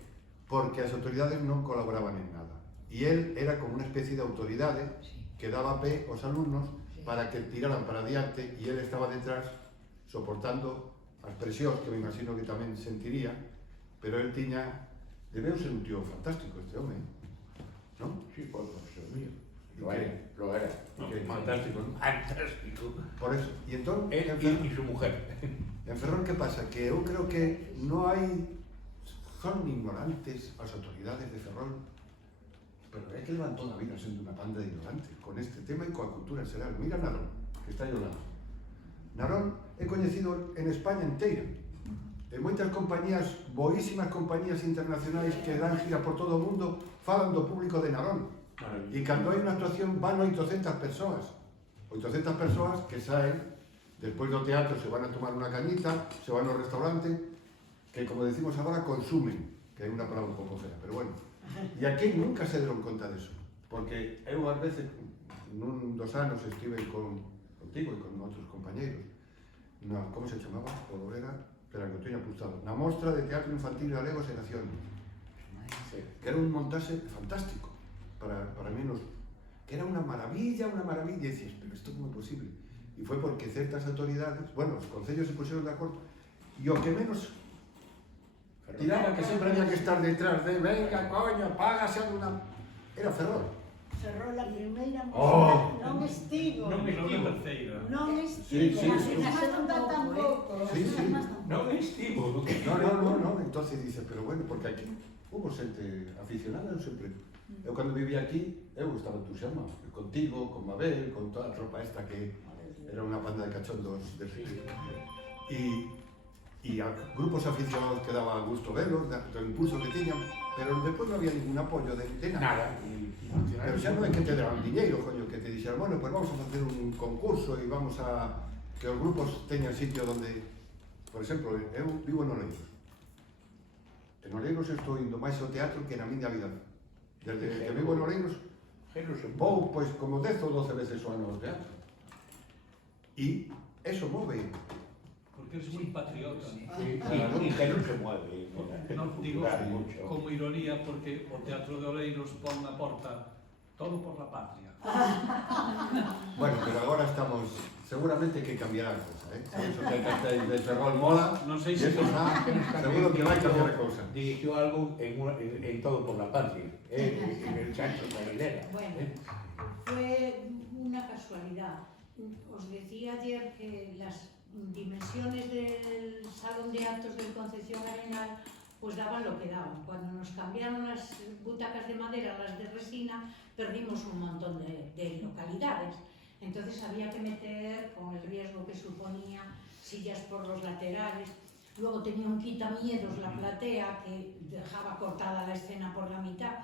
Porque as autoridades non colaboraban en nada. E él era como unha especie de autoridade que daba pé aos alumnos para que tiraran para diante e él estaba detrás soportando as presións que me imagino que tamén sentiría, pero él tiña, debeu ser un tío fantástico este home, non? Sí, fue el profesor mío. Lo era. No, Fantástico, ¿no? Fantástico. Por eso, e entón, Él y su mujer. en Ferrol, que pasa? Que eu creo que non hai, son ignorantes as autoridades de Ferrol, pero é que levan toda a vida sendo unha banda de ignorantes con este tema e coa cultura en xeral. Mira Narón, que está aí ao lado. Narón é coñecido en España inteira. E moitas compañías, boísimas compañías internacionais que dan gira por todo o mundo, falan do público de Narón. E cando hai unha actuación van 800 persoas. 800 persoas que saen, despois do teatro se van a tomar unha cañita, se van ao restaurante, que como decimos agora, consumen, que é unha palabra un pouco fea, pero bueno. E aquí nunca se deron conta deso, porque eu ás veces, nun dos anos estive contigo e con outros compañeiros, como se chamaba? O era, espera, que o teño apuntado, na mostra de teatro infantil galego Xeración, que era un montaxe fantástico para mí, que era unha maravilla, e dices, pero isto como é posible? E foi porque certas autoridades, bueno, os concellos se puxeron de acordo, e o que menos tiraba, que sempre había que estar detrás de venga, coño, págase alguna... Era Ferrol. Ferrol a primeira Oh. non estivo. Non Pero a terceira. Non Sí, estivo. sí, sí. A segunda tampouco. Sí, sí. No estivo. No, entonces dice, pero bueno, porque aquí hubo xente aficionada, eu sempre... Eu cando vivía aquí, eu estaba entusiasmado, contigo, con Mabel, con toda a tropa esta que era unha banda de cachondos de río. E a grupos aficionados que daba gusto verlos, do impulso que tiñan, pero despois non había ningún apoio de nada. Pero xa non é que te daban diñeiro, coño, que te dixeran, bueno, pues vamos a facer un concurso e vamos a que os grupos teñan sitio donde, por exemplo, eu vivo en Oleiros. En Oleiros estou indo máis ao teatro que na miña vida. Desde que vivo en Oleiros, vou pois como 10 ou 12 veces ao ano ao teatro. E eso move. Porque eres muy patriota. Y que no se mueve. Non digo Mucho. como ironía, porque o Teatro de Oleiros pon na porta todo por la patria. Bueno, pero agora estamos, seguramente que cambiará a cosa, ¿eh? Eso que el cartel de Ferrol mola, Non sei y se eso está, seguro que vai cambiar a cosa. Dirigió algo en Todo por la Patria, en el Sancho de Aguilera. Bueno, fue una casualidad. Os decía ayer que las dimensiones del salón de actos del Concepción Arenal pues daban lo que daban. Cuando nos cambiaron las butacas de madera a las de resina, perdimos un montón de localidades. Entonces había que meter, con el riesgo que suponía, sillas por los laterales. Luego tenía un quitamiedos la platea que dejaba cortada la escena por la mitad.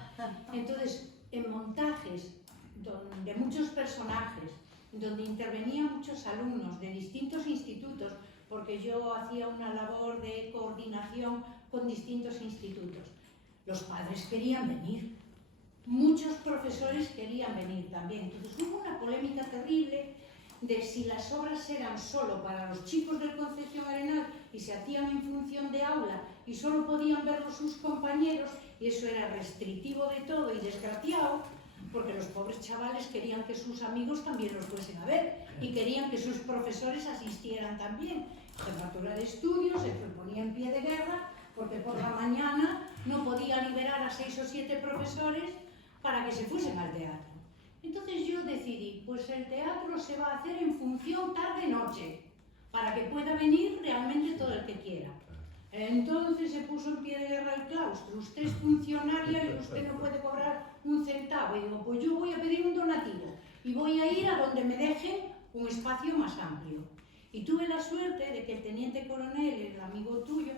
Entonces, en montajes de muchos personajes, donde intervenían muchos alumnos de distintos institutos, porque yo hacía una labor de coordinación con distintos institutos, los padres querían venir. Muchos profesores querían venir también. Entonces hubo una polémica terrible de si las obras eran solo para los chicos del Concepción Arenal y se hacían en función de aula y solo podían verlo sus compañeros, y eso era restrictivo de todo y desgraciado, porque los pobres chavales querían que sus amigos también los fuesen a ver y querían que sus profesores asistieran también. Jefatura de estudios se ponía en pie de guerra porque por la mañana no podía liberar a 6 o 7 profesores para que se fuesen al teatro. Entonces yo decidí, pues el teatro se va a hacer en función tarde-noche, para que pueda venir realmente todo el que quiera. Entonces se puso en pie de guerra el claustro, usted es funcionaria y usted no puede cobrar un centavo. Y digo, pues yo voy a pedir un donativo y voy a ir a donde me dejen un espacio más amplio. Y tuve la suerte de que el teniente coronel, el amigo tuyo,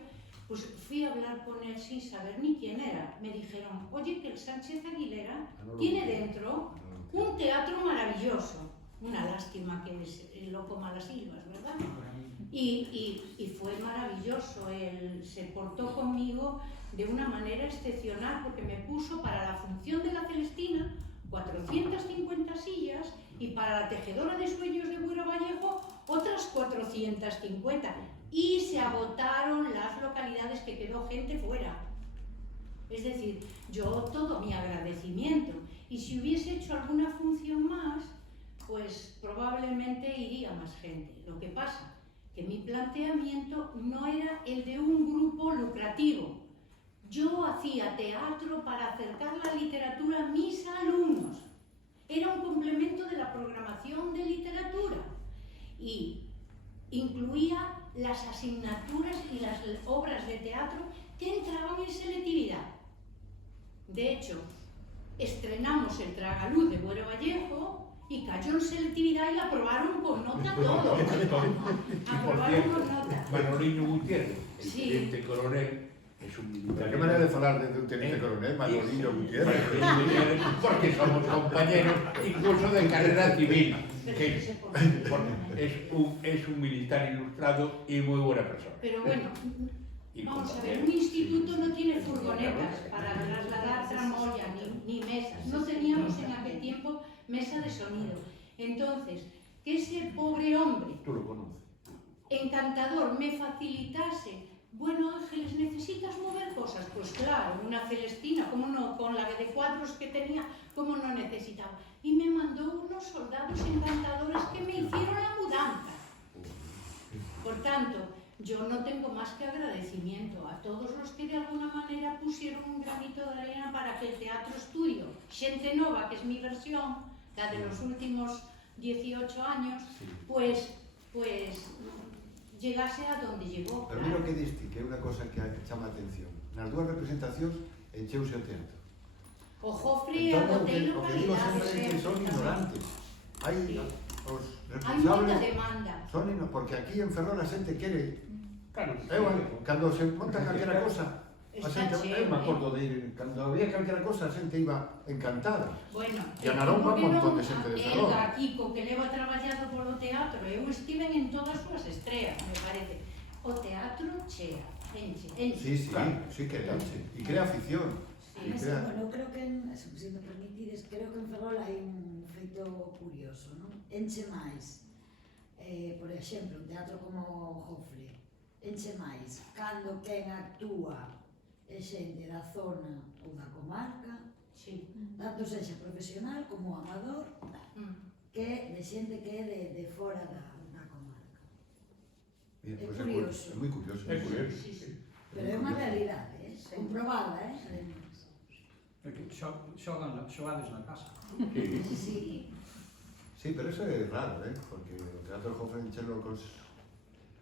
pues fui a hablar con él sin saber ni quién era. Me dijeron, oye, que el Sánchez Aguilera tiene dentro un teatro maravilloso. Una lástima que es el loco Malasilvas, ¿verdad? Y fue maravilloso. Él se portó conmigo de una manera excepcional porque me puso para la función de la Celestina 450 sillas y para la Tejedora de Sueños de Buero Vallejo otras 450. Y se agotaron las localidades, que quedó gente fuera. Es decir, yo todo mi agradecimiento. Y si hubiese hecho alguna función más, pues probablemente iría más gente. Lo que pasa que mi planteamiento no era el de un grupo lucrativo. Yo hacía teatro para acercar la literatura a mis alumnos. Era un complemento de la programación de literatura y incluía las asignaturas y las obras de teatro que entraban en selectividad. De hecho, estrenamos el Tragaluz de Buero Vallejo y cayó en selectividad y la aprobaron con nota todo. Aprobaron con nota. Manolino Gutiérrez, el Sí. teniente coronel, es un militar. ¿Qué manera de falar de un teniente coronel, Manolino Gutiérrez? Porque somos compañeros incluso de carrera civil. Que es un militar ilustrado y muy buena persona. Pero bueno, Y vamos a ver, compañero. un instituto no tiene furgonetas para trasladar tramoya ni mesas. No teníamos en aquel tiempo mesa de sonido. Entonces, que ese pobre hombre, Tú lo conoces. encantador, me facilitase, bueno, Ángeles, ¿necesitas mover cosas? Pues claro, una Celestina, ¿cómo no? Con la de cuadros que tenía, ¿cómo no necesitaba? Y me mandó unos soldados encantadores que me hicieron la mudanza. Por tanto, yo no tengo más que agradecimiento a todos los que de alguna manera pusieron un granito de arena para que el Teatro Estudio Xente Nova, que es mi versión, la de los últimos 18 años, pues llegase a donde llegó. Pero mira o que diste, que é unha cosa que chama a atención. Nas dúas representacións encheuse o teatro. O Jofre Entón, agotei o que digo localidades, sempre é que son ignorantes. Hai Sí. os Hai moita responsables, demanda. son porque aquí en Ferrol a xente quere. Claro, Cando se monta calquera cosa, a Está xente, cheo, eu me acordo de ir, cando había calquera cosa, a xente iba encantada. Bueno, E a Narón va un montón de xente de Ferrol. El Kiko, que leva traballado polo teatro, eu estiven en todas as súas estreas, me parece. O teatro chea, enche. Sí, sí, Claro. sí que enche. E crea afición. Sí. Sí, crea. Bueno, creo que, se me permitides, creo que en Ferrol hai un feito curioso, non? Enche máis, por exemplo, un teatro como o Jofre, enche máis cando quen actúa é xente da zona ou da comarca, Sí. tanto sexa profesional como amador, que de xente que é de fora da comarca. Mira, É pues curioso. é moi curioso. É curioso. Sí, sí. Pero é unha realidade, comprobada, además. É que xogades na casa. Sí. Sí. Sí, pero eso é raro, porque o teatro Jofre enchelo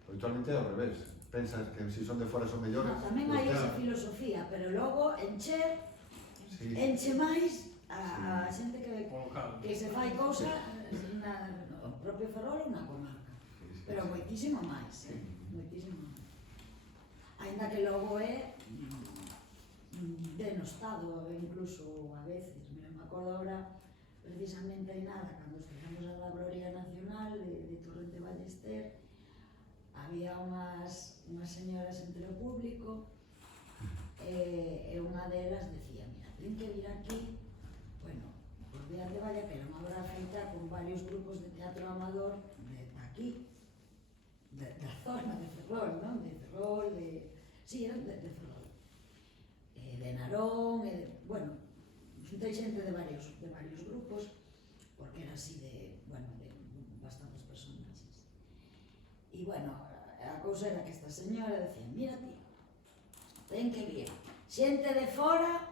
habitualmente é ao revés. Pensas que se son de fora son mellores. No, tamén hai esa filosofía, pero logo encher Sí. enche máis a xente que cousa, o propio Ferrol é unha comarca, pero moitísimo máis, moitísimo máis. Ainda que logo é denostado, incluso a veces, me acordo ahora, precisamente hai nada, cando fixemos a da Gloria Nacional de Torrente Ballester, había unhas señoras entre o público e unha delas decía, mira, ten que vir aquí, bueno, por días de Valla, que era unha obra feita con varios grupos de teatro amador de aquí, da zona de Ferrol, non? De Ferrol, sí, eran de Ferrol, de Narón, bueno, xuntei xente de varios grupos, porque era así de, bueno, de bastantes personaxes. E, bueno, a cousa era que esta señora decía, mira ti, ten que vir xente de fora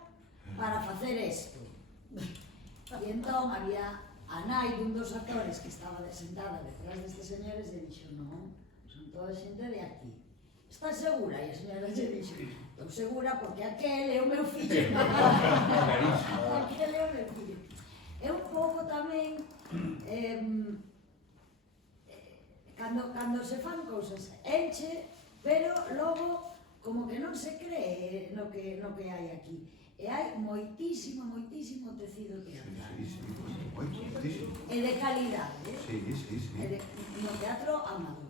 para facer isto. E entón había a nai dun dos actores que estaba sentada detrás destes señores e dixo, non, son toda xente de aquí. Estás segura? E a señora lle dixo, estou segura porque aquel é o meu fillo. Aquel é o meu fillo. É un pouco tamén, cando se fan cousas, enche, pero logo como que non se cree no que hai aquí. E hai moitísimo tecido teatral. Moitísimo. E de calidade, Sí. no teatro amador.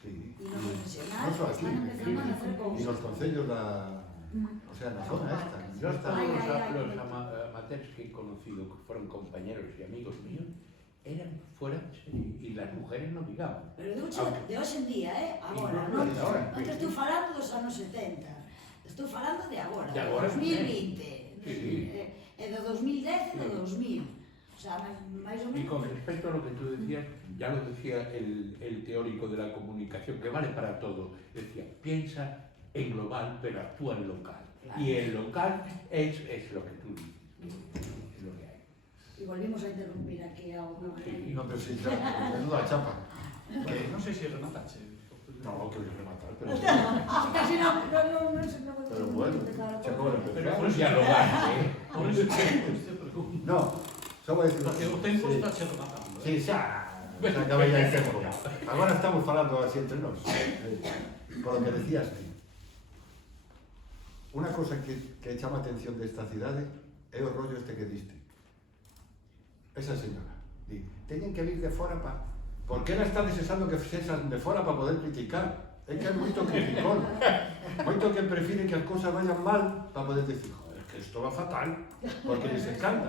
Sí. E no profesional, Non só aquí, están empezando a hacer e cousas. nos concellos o sea, na zona esta. Yo hasta Ay, los ay, ay. amateurs que he conocido, que fueron compañeros y amigos míos, eran fuera de serie, y las mujeres no digaban. Pero de hoxe en día, agora, non te estou falando dos anos 70, estou falando de agora, De agora, 2020, sí. E do 2010 e do 2000, o sea, máis ou Y menos. con respecto a lo que tú decías, ya lo decía el teórico de la comunicación, que vale para todo, decía, piensa en global, pero actúa en local. Claro. Y el local es lo que tú dices, es lo que hay. E volvimos a interrumpir aquí a unha Sí. No, pero sí, claro, menuda chapa. Que non sei se rematache. No, que voy a rematar, pero... Casi non Pero bueno, se acabó de Pero empezar. eso es dialogar, ¿eh? Por eso te pregunto. No, só vou decir... Porque o tempo está che rematando. Sí, xa acaba ya el tempo. Agora estamos falando así entre nós. Por lo que decías ti. Una cosa que chama a atención desta cidade é o rollo este que diste. Esa señora di, teñen que vir de fora para... Por que ela está desexando que sexan de fora para poder criticar? É que é moito criticón. Moito que prefire que as cousas vayan mal para poder decir, joder, que isto va fatal, porque les encanta.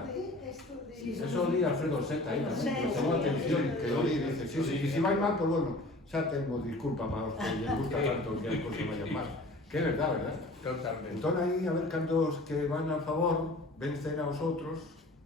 Eso di Alfredo Seta aí tamén, que tomou atención, que lo di, dice, si vai mal, pues bueno, xa tengo disculpa para os que les gusta tanto que as cousas vayan mal. Que é verdad, verdad? Totalmente. Entón aí, a ver cantos que van a favor, vencen aos outros,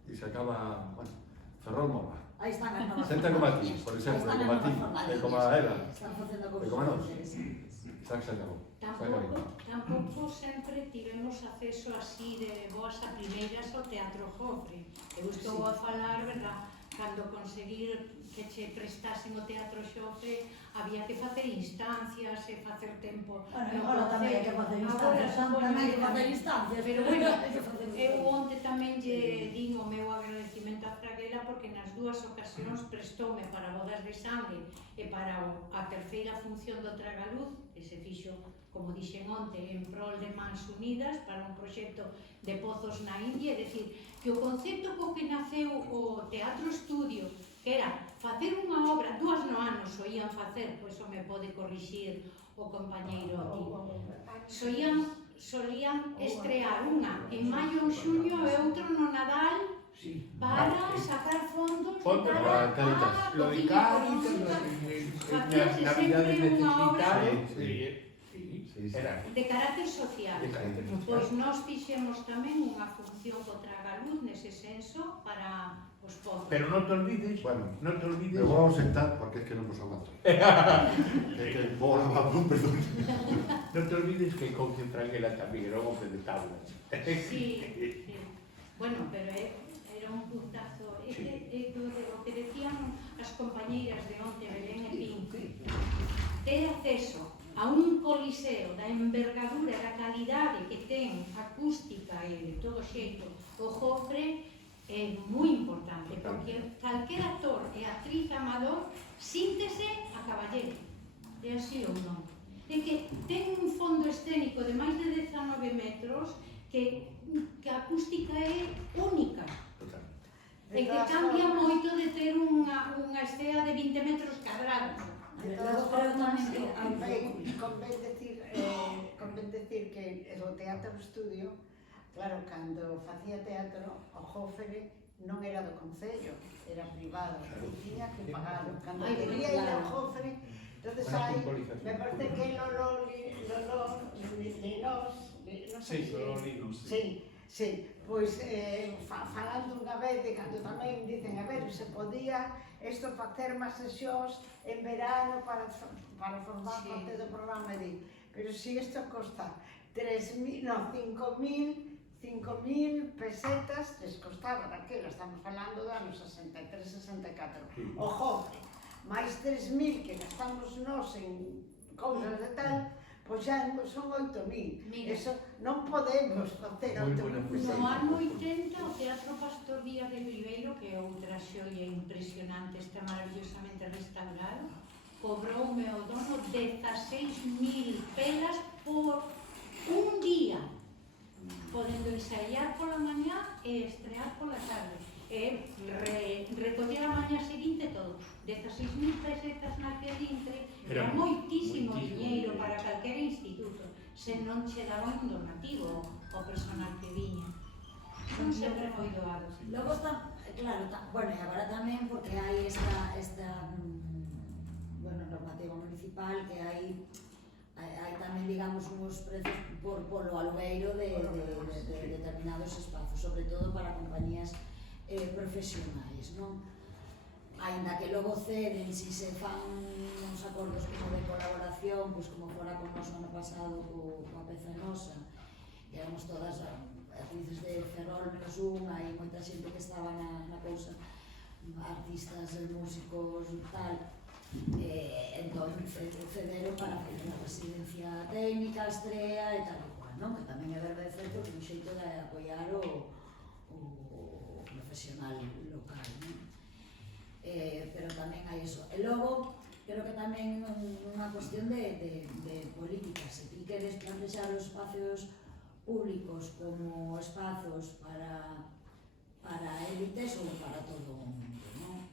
e se acaba, bueno, Ferrol mola. Aí están as novas Xente como a ti, formadillas. por exemplo, Aí están como a as ti, novas formadillas. e como a ela. Están facendo como cousas nós. interesantes. Xa que se acabou. Tampouco sempre tivemos acceso así de boas a primeiras ao Teatro Jofre. Eu estou a falar, verdad, cando conseguir que che prestasen o Teatro Xofre, había que facer instancias e facer tempo. Agora tamén hai que facer instancias, tamén hai que facer instancias. Pero bueno, hai que facer eu onte tamén lle din o meu agradecimento a Fraguela porque nas dúas ocasións prestoume para Bodas de Sangue e para a terceira función do Tragaluz, que se fixo, como dixen onte, en prol de Mans Unidas para un proxecto de pozos na India, é dicir, que o concepto co que naceu o Teatro Estudio, que era facer unha obra, dúas no ano soían facer, pois o me pode corrixir o compañeiro aquí. Solían estrear unha en maio ou xuño e outro no Nadal para sacar fondos para Cáritas. Lo de Cáritas, las navidades necesitadas, era de carácter social. de carácter Pois social. nós fixemos tamén unha función co Tragaluz nese senso para os pozos. Pero no te olvides, Bueno, no te olvides. me vou a ausentar porque es que non nos aguanto. É que vou a lavar, perdón. No te olvides que Conce Fraguela tamén era un hombre de tablas. Sí, sí. Bueno, pero era un puntazo. É que o que decían as compañeiras de onte, Belén e Pin, ter acceso a un coliseo da envergadura e da calidade que ten acústica e de todo xeito o Jofre é moi importante, porque Caballero. É así ou non? É que ten un fondo escénico de máis de 19 metros que a acústica é única. Totalmente. E que cambia moito de ter unha escena de 20 metros cuadrados. De Logo todas creo formas, tamén que hai convén decir que o teatro estudio, claro, cando facía teatro, o Jófere non era do Concello, era privado, tiña que pagar. Cando Ai, quería ir ao claro. Jófere, entonces Una hai, puntualización. me parece que non sei Sí, Lolinos, Sí, sí, pois falando unha vez de cando tamén dicen, a ver, se podía isto facer máis sesións en verano para formar Sí. parte do programa e di, pero si isto costa 5.000 pesetas, les costaba daquela, estamos falando do ano 63-64, Sí. o Jofre, máis 3.000 que gastamos nós en cousas de tal, pois xa son 8.000. Mira. Eso non podemos facer Moi buena 8.000. No ano 80, o Teatro Pastor Díaz de Viveiro, que é outra xoia impresionante, está maravillosamente restaurado, cobroume o dono 16.000 pelas por un día, podendo ensaiar pola mañá e estrear pola tarde. E recoller a mañá seguinte todo. 16.000 pesetas naquel intre era moitísimo diñeiro para calquera instituto, se non che daba un donativo ao personal que viña. Son sempre moi doados. Logo está, claro, bueno, e agora tamén porque hai esta normativa municipal que hai tamén, digamos, uns prezos polo alugueiro de determinados espazos, sobre todo para compañías profesionais, non? Ainda que logo ceden, si se fan uns acordos como de colaboración, pois como fora con nos ano pasado coa Peza Nosa, que éramos todas actrices de Ferrol menos unha e moita xente que estaba na cousa, artistas, músicos, tal, entón cederon para fazer a residencia técnica, a estrea e tal e cual, non? Que tamén é verdade certo que un xeito de apoiar o profesional local, non? Pero tamén hai iso. E logo, creo que tamén unha cuestión de política. Se ti queres plantexar os espacios públicos como espazos para élites ou para todo o mundo, non?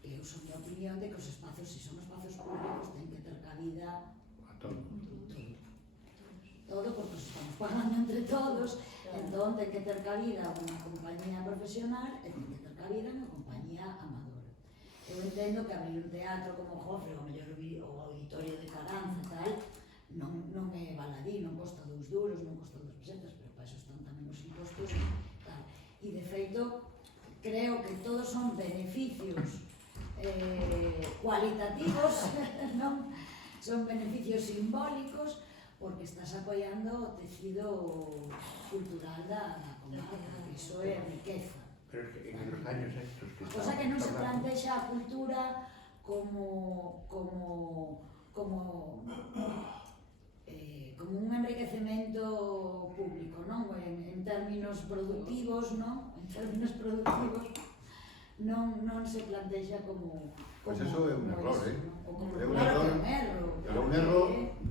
Eu son de opinión de que os espazos, se son espazos públicos, ten que ter cabida A todo. todo, porque os estamos pagando entre todos, entón ten que ter cabida unha compañía profesional e ten que ter cabida unha compañía amadora. Eu entendo que abrir un teatro como Jofre, ou mellor o auditorio de Caranza, tal, non é baladí, non costa 2 duros, non costa 2 pesetas, pero para iso están tamén os impostos, tal. E de feito, creo que todos son beneficios cualitativos, non? Son beneficios simbólicos, porque estás apoiando o tecido cultural da comarca, que iso é riqueza. Pero es que en los años estos que Cosa que non se hablando, plantexa a cultura como un enriquecemento público, non? En términos productivos, non? En términos productivos non se plantexa como Pois eso é un error, iso, eh? non? O como, É un claro, error, que é un erro. Pero un erro,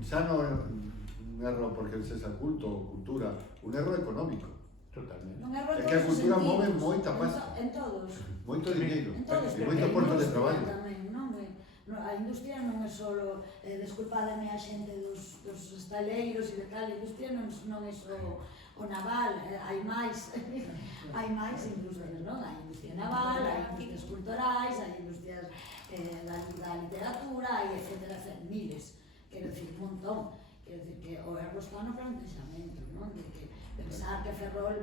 xa non é un erro porque se xa culto ou cultura, un erro económico. totalmente. Non erro en É que a todos os cultura sentidos. move moita pasta. En todos. Moito dinheiro En todos, e pero moitos a postos de industria traballo. tamén, non? A industria non é só, desculpademe a xente dos estaleiros e de tal, a industria non é só o naval, hai máis industrias, non? Hai industria naval, hai industrias culturais, hai industrias da literatura, hai etcétera, miles, quero dicir, un montón. Quero dicir que o erro está no plantexamento, non? De que pensar que Ferrol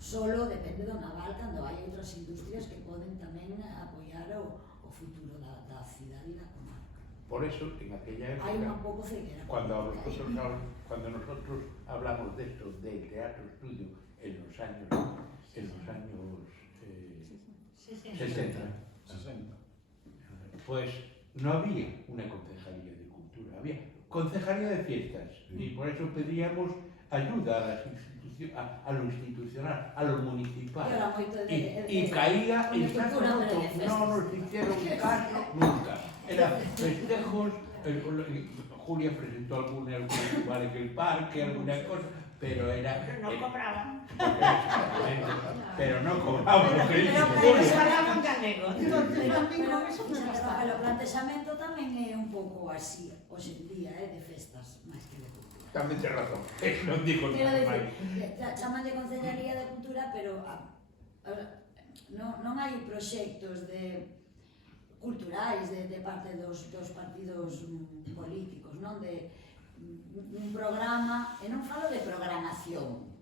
solo depende do naval cando hai outras industrias que poden tamén apoiar o futuro da cidade e da comarca. Por eso, en aquella Hai unha época, pouco ceguera. cuando nosotros hablamos de esto, del teatro estudio, en los años 60, pues no había una concejalía de cultura, había concejalía de fiestas, y por eso pedíamos ayuda a las a lo institucional, a lo municipal, y caía en saco roto, no nos hicieron caso nunca. Eran festejos Julia presentó alguna igual que el parque, alguna cosa, pero era... No cobraban. Pero no cobraban, lo que dice Pero Julia. falaban galego. Entonces, a mí con eso me Pero bastaba. o plantexamento tamén é un pouco así, hoxe en día, de festas, máis que de cultura. Tamén te razón, non digo Quero nada dicir, máis. chamanlle Concellería de Cultura, pero non hai proxectos culturais de parte dos partidos políticos, non? De un programa, e non falo de programación,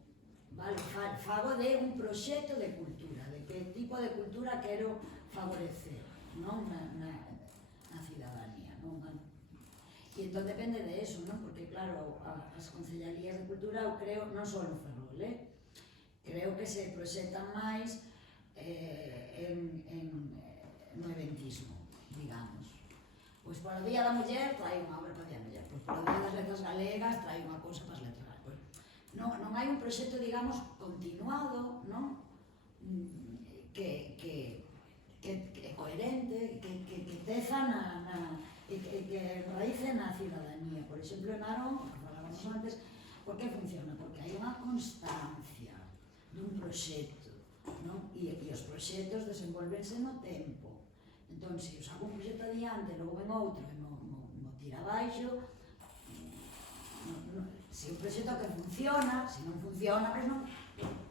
vale? Fago de un proxecto de cultura, de que tipo de cultura quero favorecer, non? Na cidadanía, non? E entón depende de eso, non? Porque claro, as concellarías de cultura, eu creo, non só no Ferrol, creo que se proxectan máis no eventismo, digamos. Pois polo Día da Muller trai unha obra para o Día da Muller, pois polo Día das Letras Galegas trai unha cousa para as letras galegas. Pois, non hai un proxecto, digamos, continuado, non? Que é coherente, que teza que raíce na cidadanía. Por exemplo, en Narón, que falábamos antes, por que funciona? Porque hai unha constancia dun proxecto, non? E os proxectos desenvolvense no tempo. Entón, se os hago un proxecto adiante, logo ven outro e mo tira abaixo, se un proxecto que funciona, se non funciona, pois non,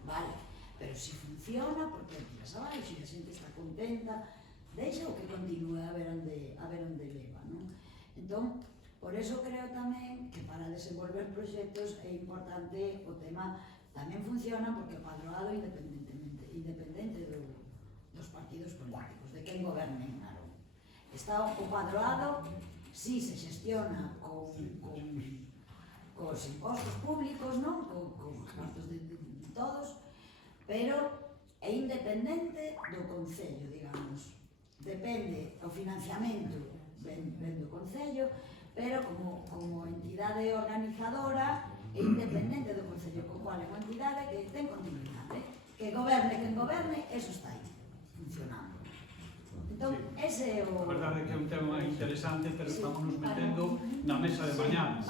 vale. Pero se funciona, porque tiras abaixo e a xente está contenta, deixa o que continue a ver onde leva, non? Entón, por eso creo tamén que para desenvolver proxectos é importante o tema, tamén funciona porque o padroado independente dos partidos políticos, de quen goberne en Narón. Está o padroado, si se xestiona cos impostos públicos, non? Cos cartos de todos, pero é independente do Concello, digamos. Depende o financiamento ven do Concello, pero como entidade organizadora é independente do Concello, co cual é unha entidade que ten continuidade. Que goberne quen goberne, eso está aí, funcionando. Entón, ese é o... A verdade é que é un tema interesante, pero estamos nos metendo na mesa de mañá.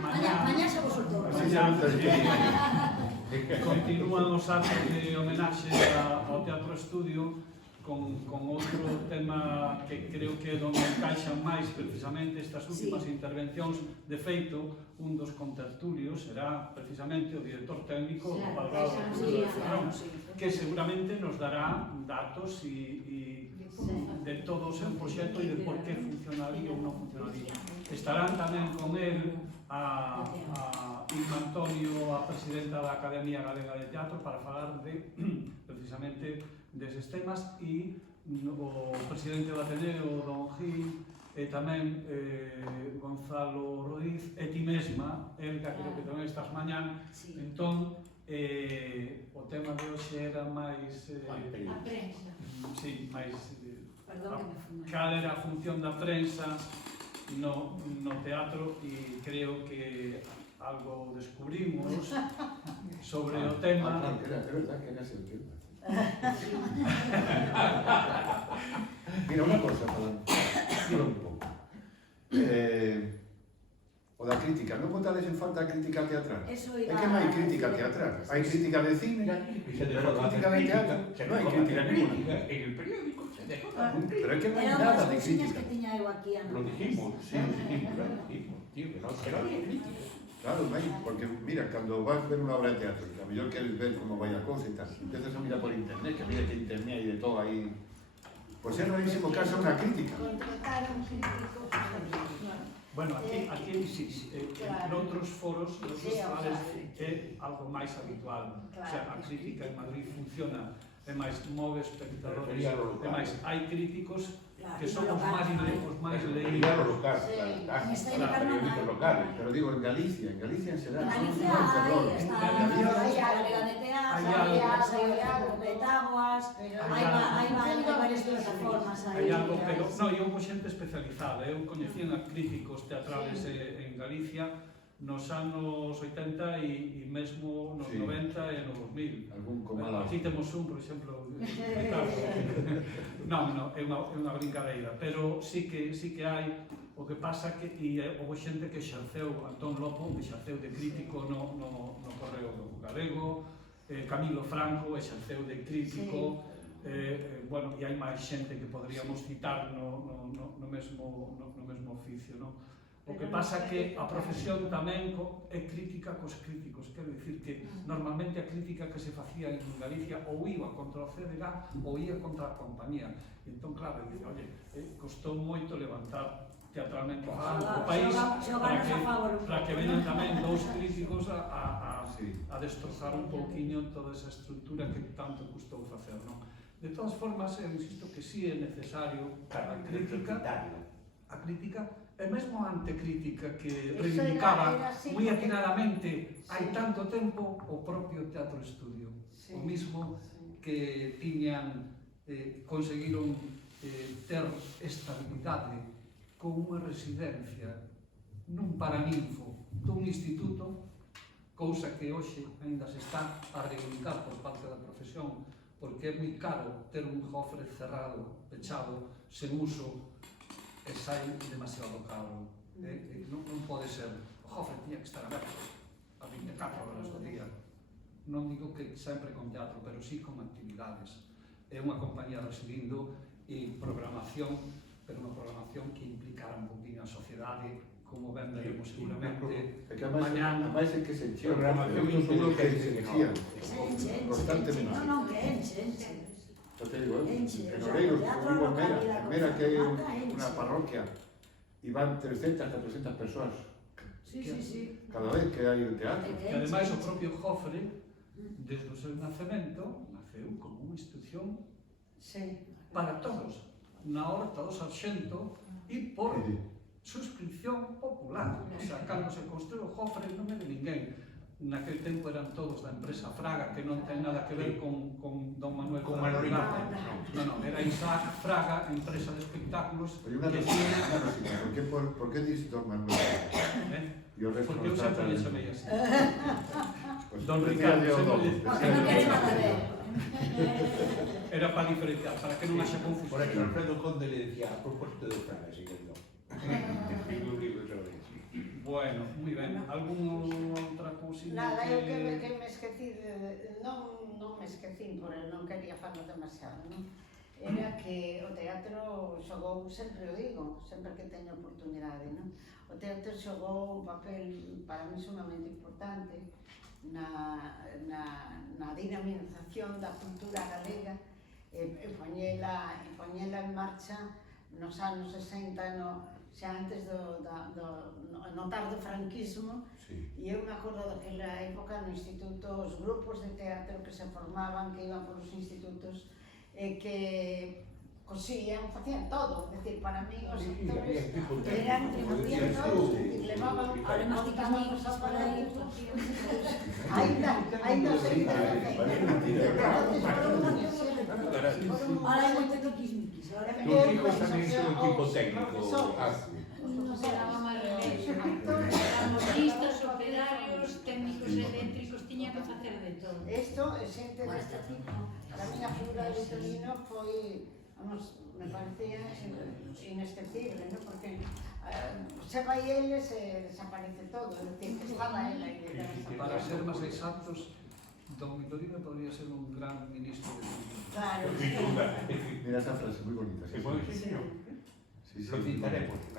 Mañá xa vos soltou. Continúan os actos de homenaxe ao Teatro Estudio con outro tema que creo que é onde encaixan máis precisamente estas últimas intervencións. De feito, un dos contertulios será precisamente o director técnico do Padroado de Cultura de Ferrol, que seguramente nos dará datos de todo o seu proxecto e de por que funcionaría ou non funcionaría. Estarán tamén con él a Irma Antonio, a presidenta da Academia Galega de Teatro, para falar precisamente deses temas, e o presidente do Ateneo, Don Gil, e tamén Gonzalo Ruiz, e ti mesma, Elga, creo que tamén estás mañán. Entón, o tema de hoxe era máis... A prensa. Sí, máis... Perdón que me fume. Cal era a función da prensa no teatro, e creo que algo descubrimos sobre o tema. É verdad que era ese o tema. Mira, unha cosa, falando un pouco. O da crítica, non botades en falta a crítica teatral? É que non hai crítica teatral, hai crítica de cine, pero crítica de teatro non hai crítica ninguna. En el periódico se dejó. Pero é que non hai Eran nada as de cousiñas crítica. que tiña eu aquí a Lo dijimos, sí, lo dijimos, tío, que no había crítica. Claro, non hai, porque mira, cando vas ver unha obra de teatro, que a mellor queres ver como vai a cousa e tal, empezas a mirar por internet, que mira que internet hai de todo aí. Pois é rarísimo caso unha crítica. Contratar un crítico. Bueno, aquí en outros foros, nos festivales, é algo máis habitual. O sea, a crítica en Madrid funciona, é máis move espectadores, é máis, hai críticos que son os máis leídos. Sería lo local, periódicos locales. Pero digo, en Galicia en xeral. En Galicia non en Ferrol. hai, está En a Galicia, Galega de Teatro, Hai hai de Taguas, hai varias plataformas aí. Hai algo, pero non, eu con xente especializada. Eu coñecían a críticos teatrales en Galicia nos anos 80 e mesmo nos 90 e nos 2000. algún comala. Aquí temos un, por exemplo, non, é unha brincadeira, pero sí que hai O que pasa que houve xente que exerceu, Antón Lopo exerceu de crítico no Correo Galego, Camilo Franco exerceu de crítico, bueno, e hai máis xente que poderíamos citar no mesmo oficio, non? O que pasa que a profesión tamén é crítica cos críticos, quero dicir que normalmente a crítica que se facía en Galicia ou iba contra o CDG ou ia contra a compañía. Entón, claro, dice, oye, costou moito levantar teatralmente o país para que veñan tamén dous críticos a destrozar un pouquiño toda esa estructura que tanto custou facer, non? De todas formas, eu insisto que sí é necesario a crítica e mesmo a antecrítica que reivindicaba moi atinadamente hai tanto tempo o propio Teatro Estudio, o mismo que tiñan conseguiron ter estabilidade con unha residencia nun paraninfo dun instituto, cousa que hoxe ainda se está a reivindicar por parte da profesión, porque é moi caro ter un Jofre cerrado, pechado, sen uso, e sai demasiado caro. Non pode ser. O Jofre tiña que estar aberto a 24 horas do día. Non digo que sempre con teatro, pero sí con actividades. É unha compañía residindo e programación, pero unha programación que implicara un poquinho a sociedade, como ben veremos seguramente mañana. Ademais é que se encheu. Programación seguro que se enchían constantemente. Non, que enche. Yo te digo, en Oreiros, vivo en Mera, que hai unha parroquia, e van 300, 400 persoas cada vez que hai un teatro. E ademais o propio Jofre, desde o seu nacemento, naceu como unha institución para todos, na Horta do Sarxento e por suscripción popular. O sea, cando se construiu o Jofre non é de ninguén. Naquele tempo eran todos da empresa Fraga, que non ten nada que ver con Don Manuel Fraga. Non, era Isaac Fraga, empresa de espectáculos. Oye, una cosita, ¿por qué dices Don Manuel? Porque eu sempre lle chamei así. Don Ricardo, era para diferenciar, para que non haxa confusión. Por aquí Alfredo Conde le decía, a propósito de Fraga, si que no. Tengo un libro sobre eso. Bueno, moi ben. Algún outra cousinha? Nada, eu que me esqueci, non me esqueci, porque non quería falar demasiado, non? Era que o teatro xogou, sempre o digo, sempre que teño oportunidade, non? O teatro xogou un papel para mí sumamente importante na dinamización da cultura galega e poñela en marcha nos anos 60, xa antes no tardo franquismo, e eu me acordo daquela época no instituto, os grupos de teatro que se formaban, que iban polos institutos, que cosían, facían todo, é dicir, para mí os actores eran facían todo, levaban os aparatos, ainda se Ahora hai moito tiquismiquis. Tus hijos tamén son equipo técnico. Non se daba máis remedio. Éramos listos, operarios, técnicos eléctricos, tiña que facer de todo. Isto é xente deste tipo. A miña figura de Vitorino foi, vamos, me parecía inesquecible, ¿no? Porque se vai eles e desaparece todo, é dicir, que estaba ela e Para ser máis exactos, Don Vitorino podría ser un gran ministro de cultura. Claro. Mira esa frase, muy bonita. ¿Se puede decir? Sí, Lo citaremos. Sí,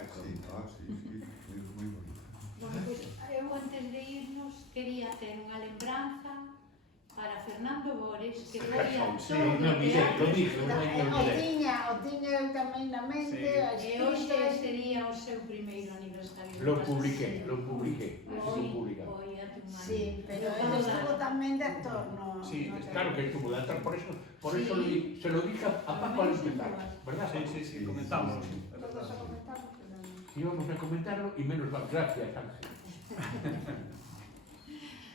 muy bonita. Bueno, pues, eu antes de irnos quería ter unha lembranza para Fernando Bores, que foi actor do teatro. O tiña eu tamén na mente, E hoxe sería o seu primeiro aniversario. Lo publiqué, así lo publicamos. Sí, pero él estuvo tamén de actor, no. Sí, Claro que estuvo de actor, por eso se lo dije a Paco al empezar, ¿verdad? Sí, comentamos. Todos o comentamos, pero... Íbamos a comentarlo y menos mal. Gracias, Ángel.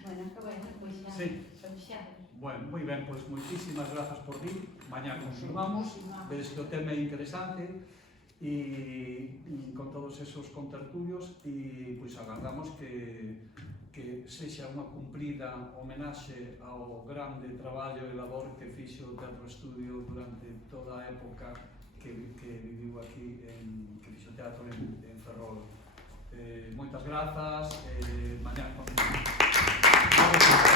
Bueno, Pois xa, Sí. Bueno, moi ben, pois moitísimas grazas por vir. Mañá continuamos, vedes que o tema é interesante e con todos esos contertulios e pois agardamos que sexa unha cumprida homenaxe ao grande traballo e labor que fixo o Teatro Estudio durante toda a época que viviu aquí, que fixo teatro en Ferrol. Moitas grazas, mañá continuamos.